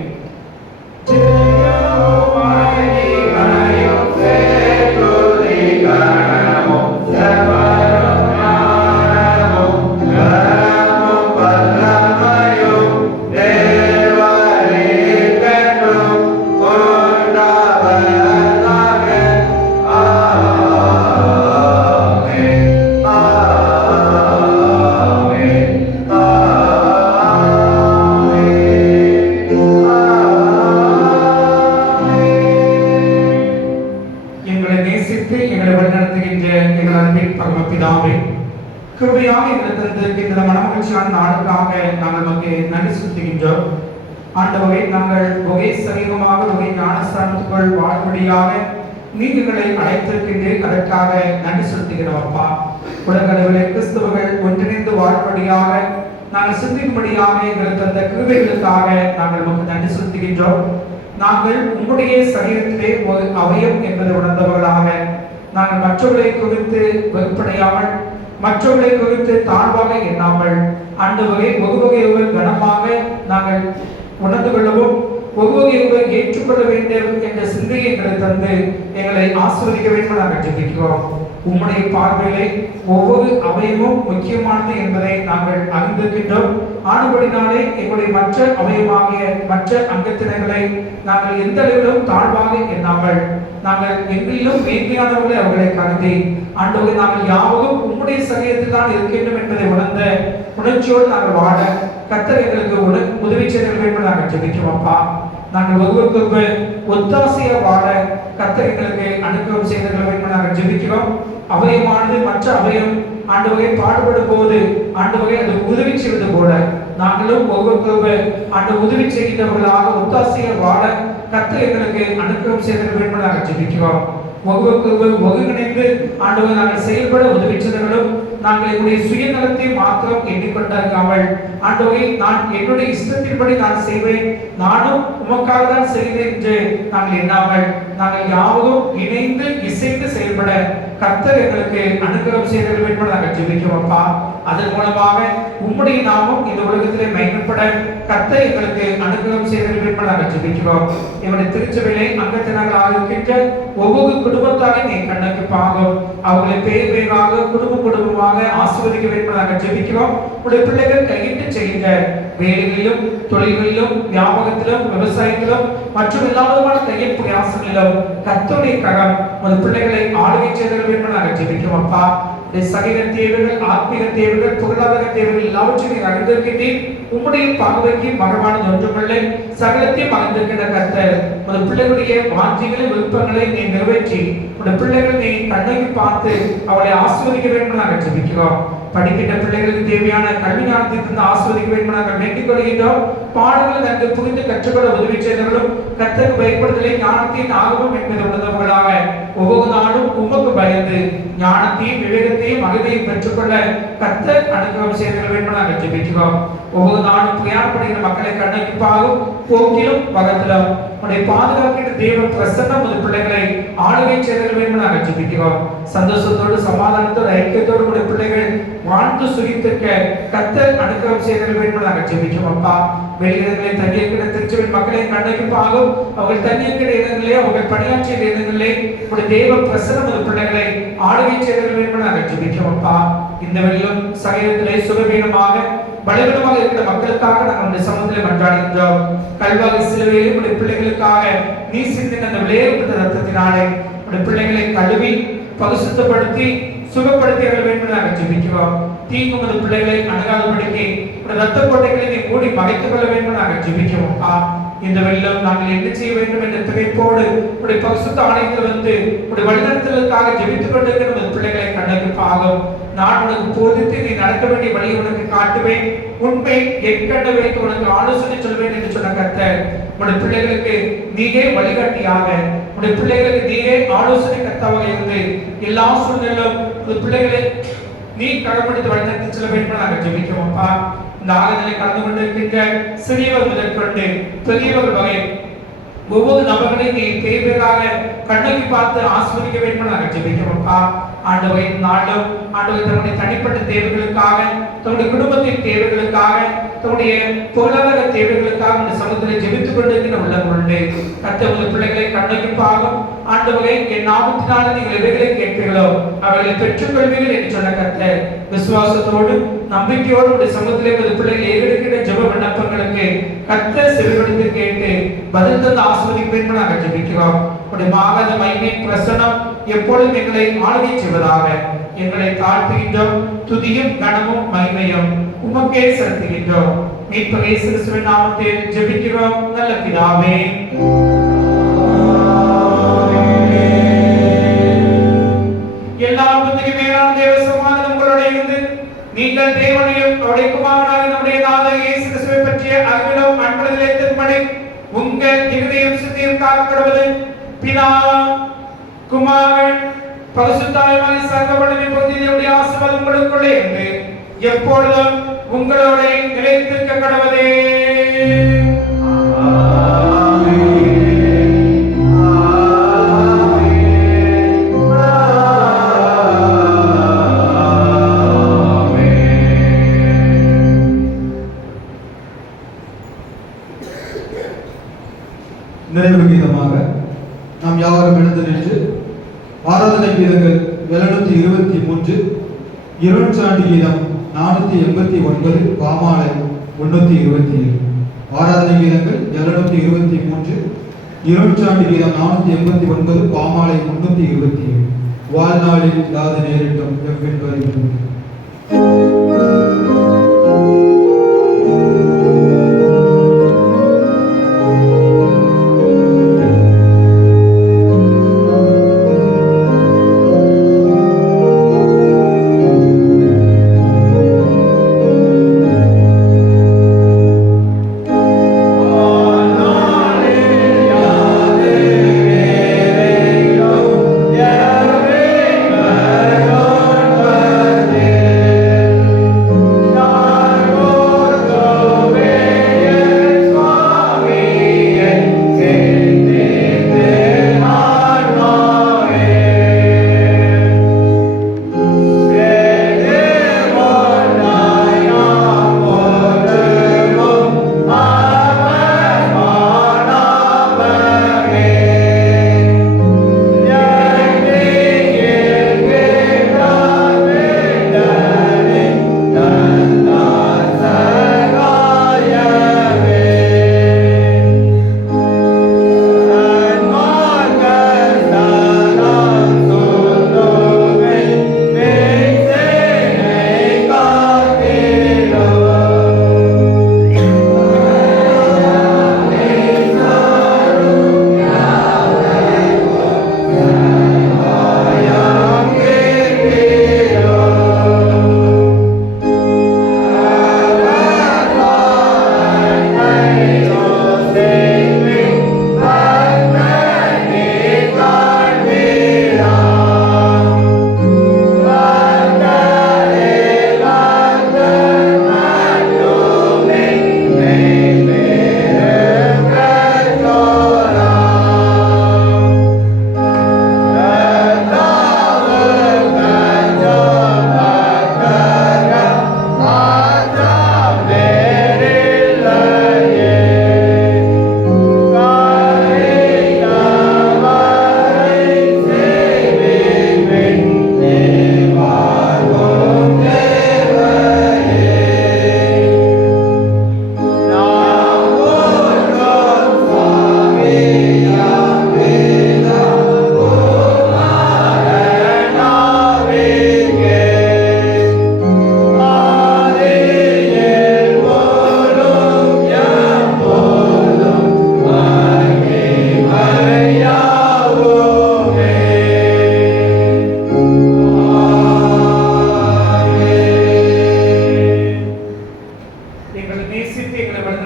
கிருபையாக எங்களுக்கு இந்த மனமகிழ்ச்சியான நாளுக்காக நாங்கள் நமக்கு நன்றி செலுத்துகின்றோம். ஆண்டவரே, நாங்கள் ஒரே சரீரமாக ஒரே ஞானஸ்தானத்துக்குள் வாழும்படியாக நீங்களை அழைத்திருக்கின்றேன். அதற்காக நன்றி செலுத்துகிறோம். அப்பா, உலகளவிலே கிறிஸ்தவர்கள் ஒன்றிணைந்து வாழும்படியாக நாங்கள் சிந்திக்கும்படியாக எங்களுக்கு அந்த கிருபைகளுக்காக நாங்கள் நமக்கு நன்றி செலுத்துகின்றோம். நாங்கள் உங்களுடைய சரீரத்திலே ஒரு அவயம் என்பதை உணர்ந்தவர்களாக நாங்கள் மற்றவர்களை குறித்து வெறுப்படையாமல் மற்றவர்களை குறித்து தாழ்வாக எண்ணாமல் ஆண்டவரே ஒருவகையை கனமாக நாங்கள் உணர்ந்து கொள்ளவும் ஒருவகையை ஏற்றுக்கொள்ள வேண்டும் என்ற சிந்தையை எங்களை தந்து எங்களை ஆசீர்வதிக்க வேண்டும் நாங்கள் ஜெபிக்கிறோம். உம்முடைய பார்வையிலே ஒவ்வொரு அவயமும் முக்கியமானது என்பதை நாங்கள் அறிந்திருக்கின்றோம். ஆனபடினாலே எங்களுடைய மற்ற அவயமாகிய மற்ற அங்கத்தினர்களை நாங்கள் எந்த அளவிலும் தாழ்வாக எண்ணாமல் நாங்கள் எங்களிலும் மேன்மையானவர்களை அவர்களை கருதி ஆண்டவரை நாங்கள் யாவரும் உம்முடைய சரீரத்தில் தான் இருக்கின்றோம் என்பதை உணர்ந்த உணர்ச்சியோடு நாங்கள் வாழ கர்த்தர் எங்களுக்கு உதவி செய்ய வேண்டும் நாங்கள் ஜெபிக்கிறோம். அப்பா, நாங்கள் ஒருவருக்கு ஒத்தாசையா வாழ கர்த்தர் எங்களுக்கு அனுகிரகம் செய்த வேண்டும் நாங்கள் ஜெபிக்கிறோம். அவயமானது மற்ற அவயம் ஆண்டவரை பாடுபடும் போது ஆண்டவரை அது உதவி செய்வது போல நாங்களும் ஒவ்வொரு அந்த உதவி செய்கிறவர்களாக ஒத்தாசையா வாழ கர்த்தர் எங்களுக்கு அனுகிரகம் செய்த வேண்டும் நாங்கள் ஜெபிக்கிறோம். ஒவ்வொரு ஒருங்கிணைந்து ஆண்டவர் நாங்கள் செயல்பட உதவி செய்தவர்களும் நாங்கள் என்னுடைய சுயநலத்தை மாத்திரம் எண்ணிக்கொண்டிருக்காமல் ஆண்டவரை நான் என்னுடைய இஷ்டத்தின்படி நான் செய்வேன், நானும் உமக்காக தான் செய்வேன் என்று நாங்கள் எண்ணாமல் நாங்கள் யாவரும் இணைந்து இசைந்து செயல்பட கர்த்தர் எங்களுக்கு அனுகிரகம் செய்ய வேண்டும் நாங்கள் ஜெபிக்கிறோம். அப்பா, அதன் மூலமாக உம்முடைய நாமம் இந்த உலகத்திலே மகிமைப்பட கர்த்தர் எங்களுக்கு அனுகிரகம் செய்ய வேண்டும் நாங்கள் ஜெபிக்கிறோம். எங்களுடைய திருச்சபையிலே அங்கத்தினர்களாக இருக்கின்ற ஒவ்வொரு குடும்பத்தாரை நீ கண்ணுக்கு பாகம் அவர்களை பேர் பேராக குடும்பமாக ஆசீர்வதிக்க வேண்டும் நாங்கள் ஜெபிக்கிறோம். உடைய பிள்ளைகள் கையிட்டு செய்கின்ற வேலைகளிலும் தொழில்களிலும் வியாபாரத்திலும் விவசாயத்திலும் மற்றும் எல்லா விதமான கையில் பிரயாசங்களிலும் கர்த்தருடைய கரம் உங்கள் பிள்ளைகளை ஆளுகை செய்ய வேண்டும் நாங்கள் ஜெபிக்கிறோம். அப்பா, சரீர தேவைகள், ஆத்மீக தேவைகள், பொருளாதார தேவைகள் எல்லாவற்றையும் அறிந்திருக்கின்றேன். உம்முடைய பார்வைக்கு மரபானது ஒன்றுமில்லை, சகலத்தையும் அறிந்திருக்கின்ற கர்த்தர் உங்கள் பிள்ளைகளுடைய வாஞ்சிகளை விருப்பங்களை நீ நிறைவேற்றி உங்கள் பிள்ளைகள் நீ கண்ணகி பார்த்து அவளை ஆசீர்வதிக்க வேண்டும் நாங்கள் ஜெபிக்கிறோம். படிக்கின்ற பிள்ளைகளுக்கு தேவையான கல்வி ஞானத்திற்கு ஆசீர்வதிக்க வேண்டும் நாங்கள் வேண்டிக் கொள்கின்றோம். பாடங்களை நன்கு புரிந்து கற்றுக்கொள்ள உதவி செய்தவர்களும் கர்த்தருக்கு பயப்படுதலை ஞானத்தின் ஆர்வம் என்பதை உணர்ந்தவர்களாக ஒவ்வொரு நாளும் உமக்கு பயந்து ஞானத்தையும் விவேகத்தையும் மகிழ்வையும் பெற்றுக்கொள்ள கர்த்தர் அனுகிரகம் செய்ய வேண்டும் நாங்கள் ஜெபிக்கிறோம். ஒவ்வொரு நாளும் பிரயாணப்படுகிற மக்களை கண்ணகிப்பாகவும் போக்கிலும் பகத்திலும் உடைய பாதுகாக்கின்ற தேவ பிரசன்னம் உங்கள் பிள்ளைகளை ஆளுகை செய்ய வேண்டும் நாங்கள் ஜெபிக்கிறோம். சந்தோஷத்தோடு சமாதானத்தோடு ஐக்கியத்தோடு உடைய பிள்ளைகள் வாழ்ந்து சுகித்திருக்க கர்த்தர் அனுகிரகம் செய்ய வேண்டும் நாங்கள் ஜெபிக்கிறோம். அப்பா, வெளியிடங்களை தங்கியிருக்கிற திருச்சபையின் மக்களை கண்ணகிப்பாகவும் அவர்கள் தங்கியிருக்கிற இடங்களே அவர்கள் பணியாற்றிய இடங்களே உடைய தேவ பிரசன்னம் உங்கள் பிள்ளைகளை ஆளுகை செய்ய வேண்டும் நாங்கள் ஜெபிக்கிறோம். அப்பா, இந்த வெளியிலும் சரீரத்திலே சுகவீனமாக பலவீனமாக இருக்கிற மக்களுக்காக நாங்கள் சமூகத்தில் மன்றாடுகின்றோம். கல்வாரி சிலுவையில் உடைய பிள்ளைகளுக்காக நீ சிந்தின அந்த விலையேறப்பட்ட ரத்தத்தினாலே உடைய பிள்ளைகளை கழுவி பரிசுத்தப்படுத்தி சுகப்படுத்தி வேண்டும் நாங்கள் ஜெபிக்கிறோம். தீங்கு உமது பிள்ளைகளை அணுகாதபடிக்கு உடைய ரத்த கோட்டைகளை நீ மூடி மறைத்துக் கொள்ள வேண்டும் நாங்கள் ஜெபிக்கிறோம். இந்த வெள்ளம் நாங்கள் என்ன செய்ய வேண்டும் என்ற திகைப்போடு உடைய பரிசுத்த ஆலயத்தில் வந்து உடைய வழிநடத்தலுக்காக ஜெபித்துக் கொண்டிருக்கிற உமது பிள்ளைகளை கண்ணுக்கு பாகம் நான் உனக்கு போதித்து நீ நடக்க வேண்டிய வழியை உனக்கு காட்டுவேன், உண்மை என் கண்ட வைத்து உனக்கு ஆலோசனை சொல்வேன் என்று சொன்ன கர்த்தர் உடைய பிள்ளைகளுக்கு நீயே வழிகாட்டியாக, உடைய பிள்ளைகளுக்கு நீயே ஆலோசனை கர்த்தாவாக இருந்து எல்லா சூழ்நிலையிலும் உடைய பிள்ளைகளை நீ கடமைப்படுத்தி வழிநடத்தி செல்ல வேண்டும் நாங்கள் ஜெபிக்கிறோம்ப்பா. இந்த ஆராதனை கலந்து கொண்டிருக்கின்ற சிறியவர் முதற்கொண்டு பெரியவர் வகை ஒவ்வொரு நபர்களையும் நீ தேவையாக கண்ணோக்கி பார்த்து ஆஸ்வதிக்க வேண்டும் நாங்கள் ஜெபிக்கிறோம்ப்பா. ஆண்டவரை நாளும் ஆண்டவரை தன்னுடைய தனிப்பட்ட தேவைகளுக்காக, தன்னுடைய குடும்பத்தின் தேவைகளுக்காக, தன்னுடைய பொருளாதார தேவைகளுக்காக இந்த சமூகத்தில் ஜெபித்துக் கொண்டிருக்கிற உள்ளவர்களுடைய கர்த்தருடைய பிள்ளைகளை கண்ணோக்கி பார்க்கும் ஆண்டவரை என் நாமத்தினால நீங்கள் எவைகளை கேட்பீர்களோ அவர்களை பெற்றுக்கொள்வீர்கள் என்று சொன்ன கர்த்தர் விசுவாசத்தோடு நம்பிக்கையோடு உடைய சமூகத்திலே உங்கள் பிள்ளைகள் ஏறெடுக்கிற ஜெப விண்ணப்பங்களுக்கு கர்த்தர் செவிமடுத்து கேட்டு பதில் தந்து ஆசீர்வதிக்க வேண்டும் நாங்கள் ஜெபிக்கிறோம். உடைய மாகாத மகிமை பிரசன்னம் எப்பொழுதும் எங்களை ஆளுகை செய்வதாக. எங்களை தாழ்த்துகின்றோம், துதியும் கனமும் மகிமையும் உமக்கே செலுத்துகின்றோம். மீட்பர் இயேசு கிறிஸ்துவின் நாமத்தில் ஜெபிக்கிறோம் நல்ல பிதாவே. எல்லா புத்திக்கும் மேலான தேவ சமாதானம் உங்களோட இருந்து நீங்கள் தேவனையும் அவருடைய குமாரனாகிய நம்முடைய நாதர் இயேசு கிறிஸ்துவை பற்றிய அறிவிலும் அன்புடனே திரும்படி உங்கள் இருதயம் சிந்தையும் காக்கப்படுவது பிதா குமாரன் பரிசுத்தாவியாகிய சர்வ வல்லமை பொருந்திய ஆசீர்வாதம் உங்களுக்குள்ளே இருந்து எப்பொழுதும் உங்களோட நிலைத்திருக்க கடவுளே. நிறைவு கீதமாக நாம் யாவரும் எழுந்து நின்று ஆராதனை கீதங்கள் 723, இருநூற்றாண்டு கீதம் 489, பாமாலை 327. ஆராதனை கீதங்கள் 723, இருநூற்றாண்டு கீதம் 489, பாமாலை 327. வாழ்நாளில் யாது நேரிட்டும் எவ்வின்பது. Yeah.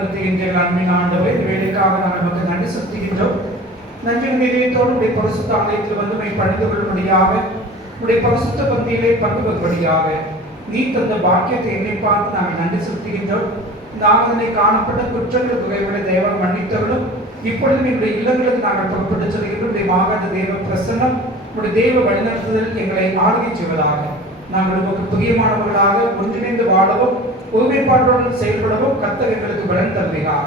வழிநடத்துகின்ற அன்பின் ஆண்டவரே, இந்த வேலைக்காக நாங்கள் நமக்கு நன்றி செலுத்துகின்றோம். நன்றி நிலையத்தோடு உடைய பரிசுத்த ஆலயத்தில் வந்து பணிந்து கொள்ளும்படியாக, உடைய பரிசுத்த பந்தியிலே பங்கு பெறும்படியாக நீ தந்த பாக்கியத்தை என்னை பார்த்து நாங்கள் நன்றி செலுத்துகின்றோம். இந்த ஆராதனை காணப்பட்ட குற்றங்கள் குறைவுடைய தேவன் மன்னித்தவர்களும் இப்பொழுதும் எங்களுடைய இல்லங்களுக்கு நாங்கள் புறப்பட்டு செல்கின்ற மாகாத தேவ பிரசன்னம், உடைய தேவ வழிநடத்துதல் எங்களை ஆளுகை செய்வதாக. நாங்கள் உங்களுக்கு பிரியமானவர்களாக ஒன்றிணைந்து வாழவும் ஒருமைப்பாட்டுடன் செயல்படவும் கர்த்தர் எங்களுக்கு பலன் தருவீராக.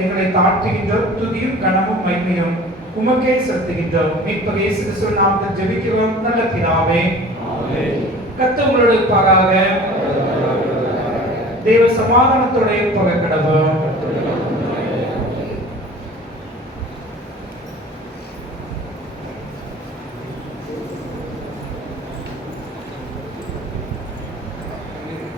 எங்களை தாழ்த்துகின்றோம். துதியும் கனமும் மகிமையும் உமக்கே செலுத்துகின்றோம். மீட்பர் இயேசு கிறிஸ்துவின் நாமத்தில் ஜெபிக்கிறோம் நல்ல பிதாவே. கர்த்தர் உங்களோடு இருப்பாராக. தேவ சமாதானத்தோட இருப்பவர் கடவுள்.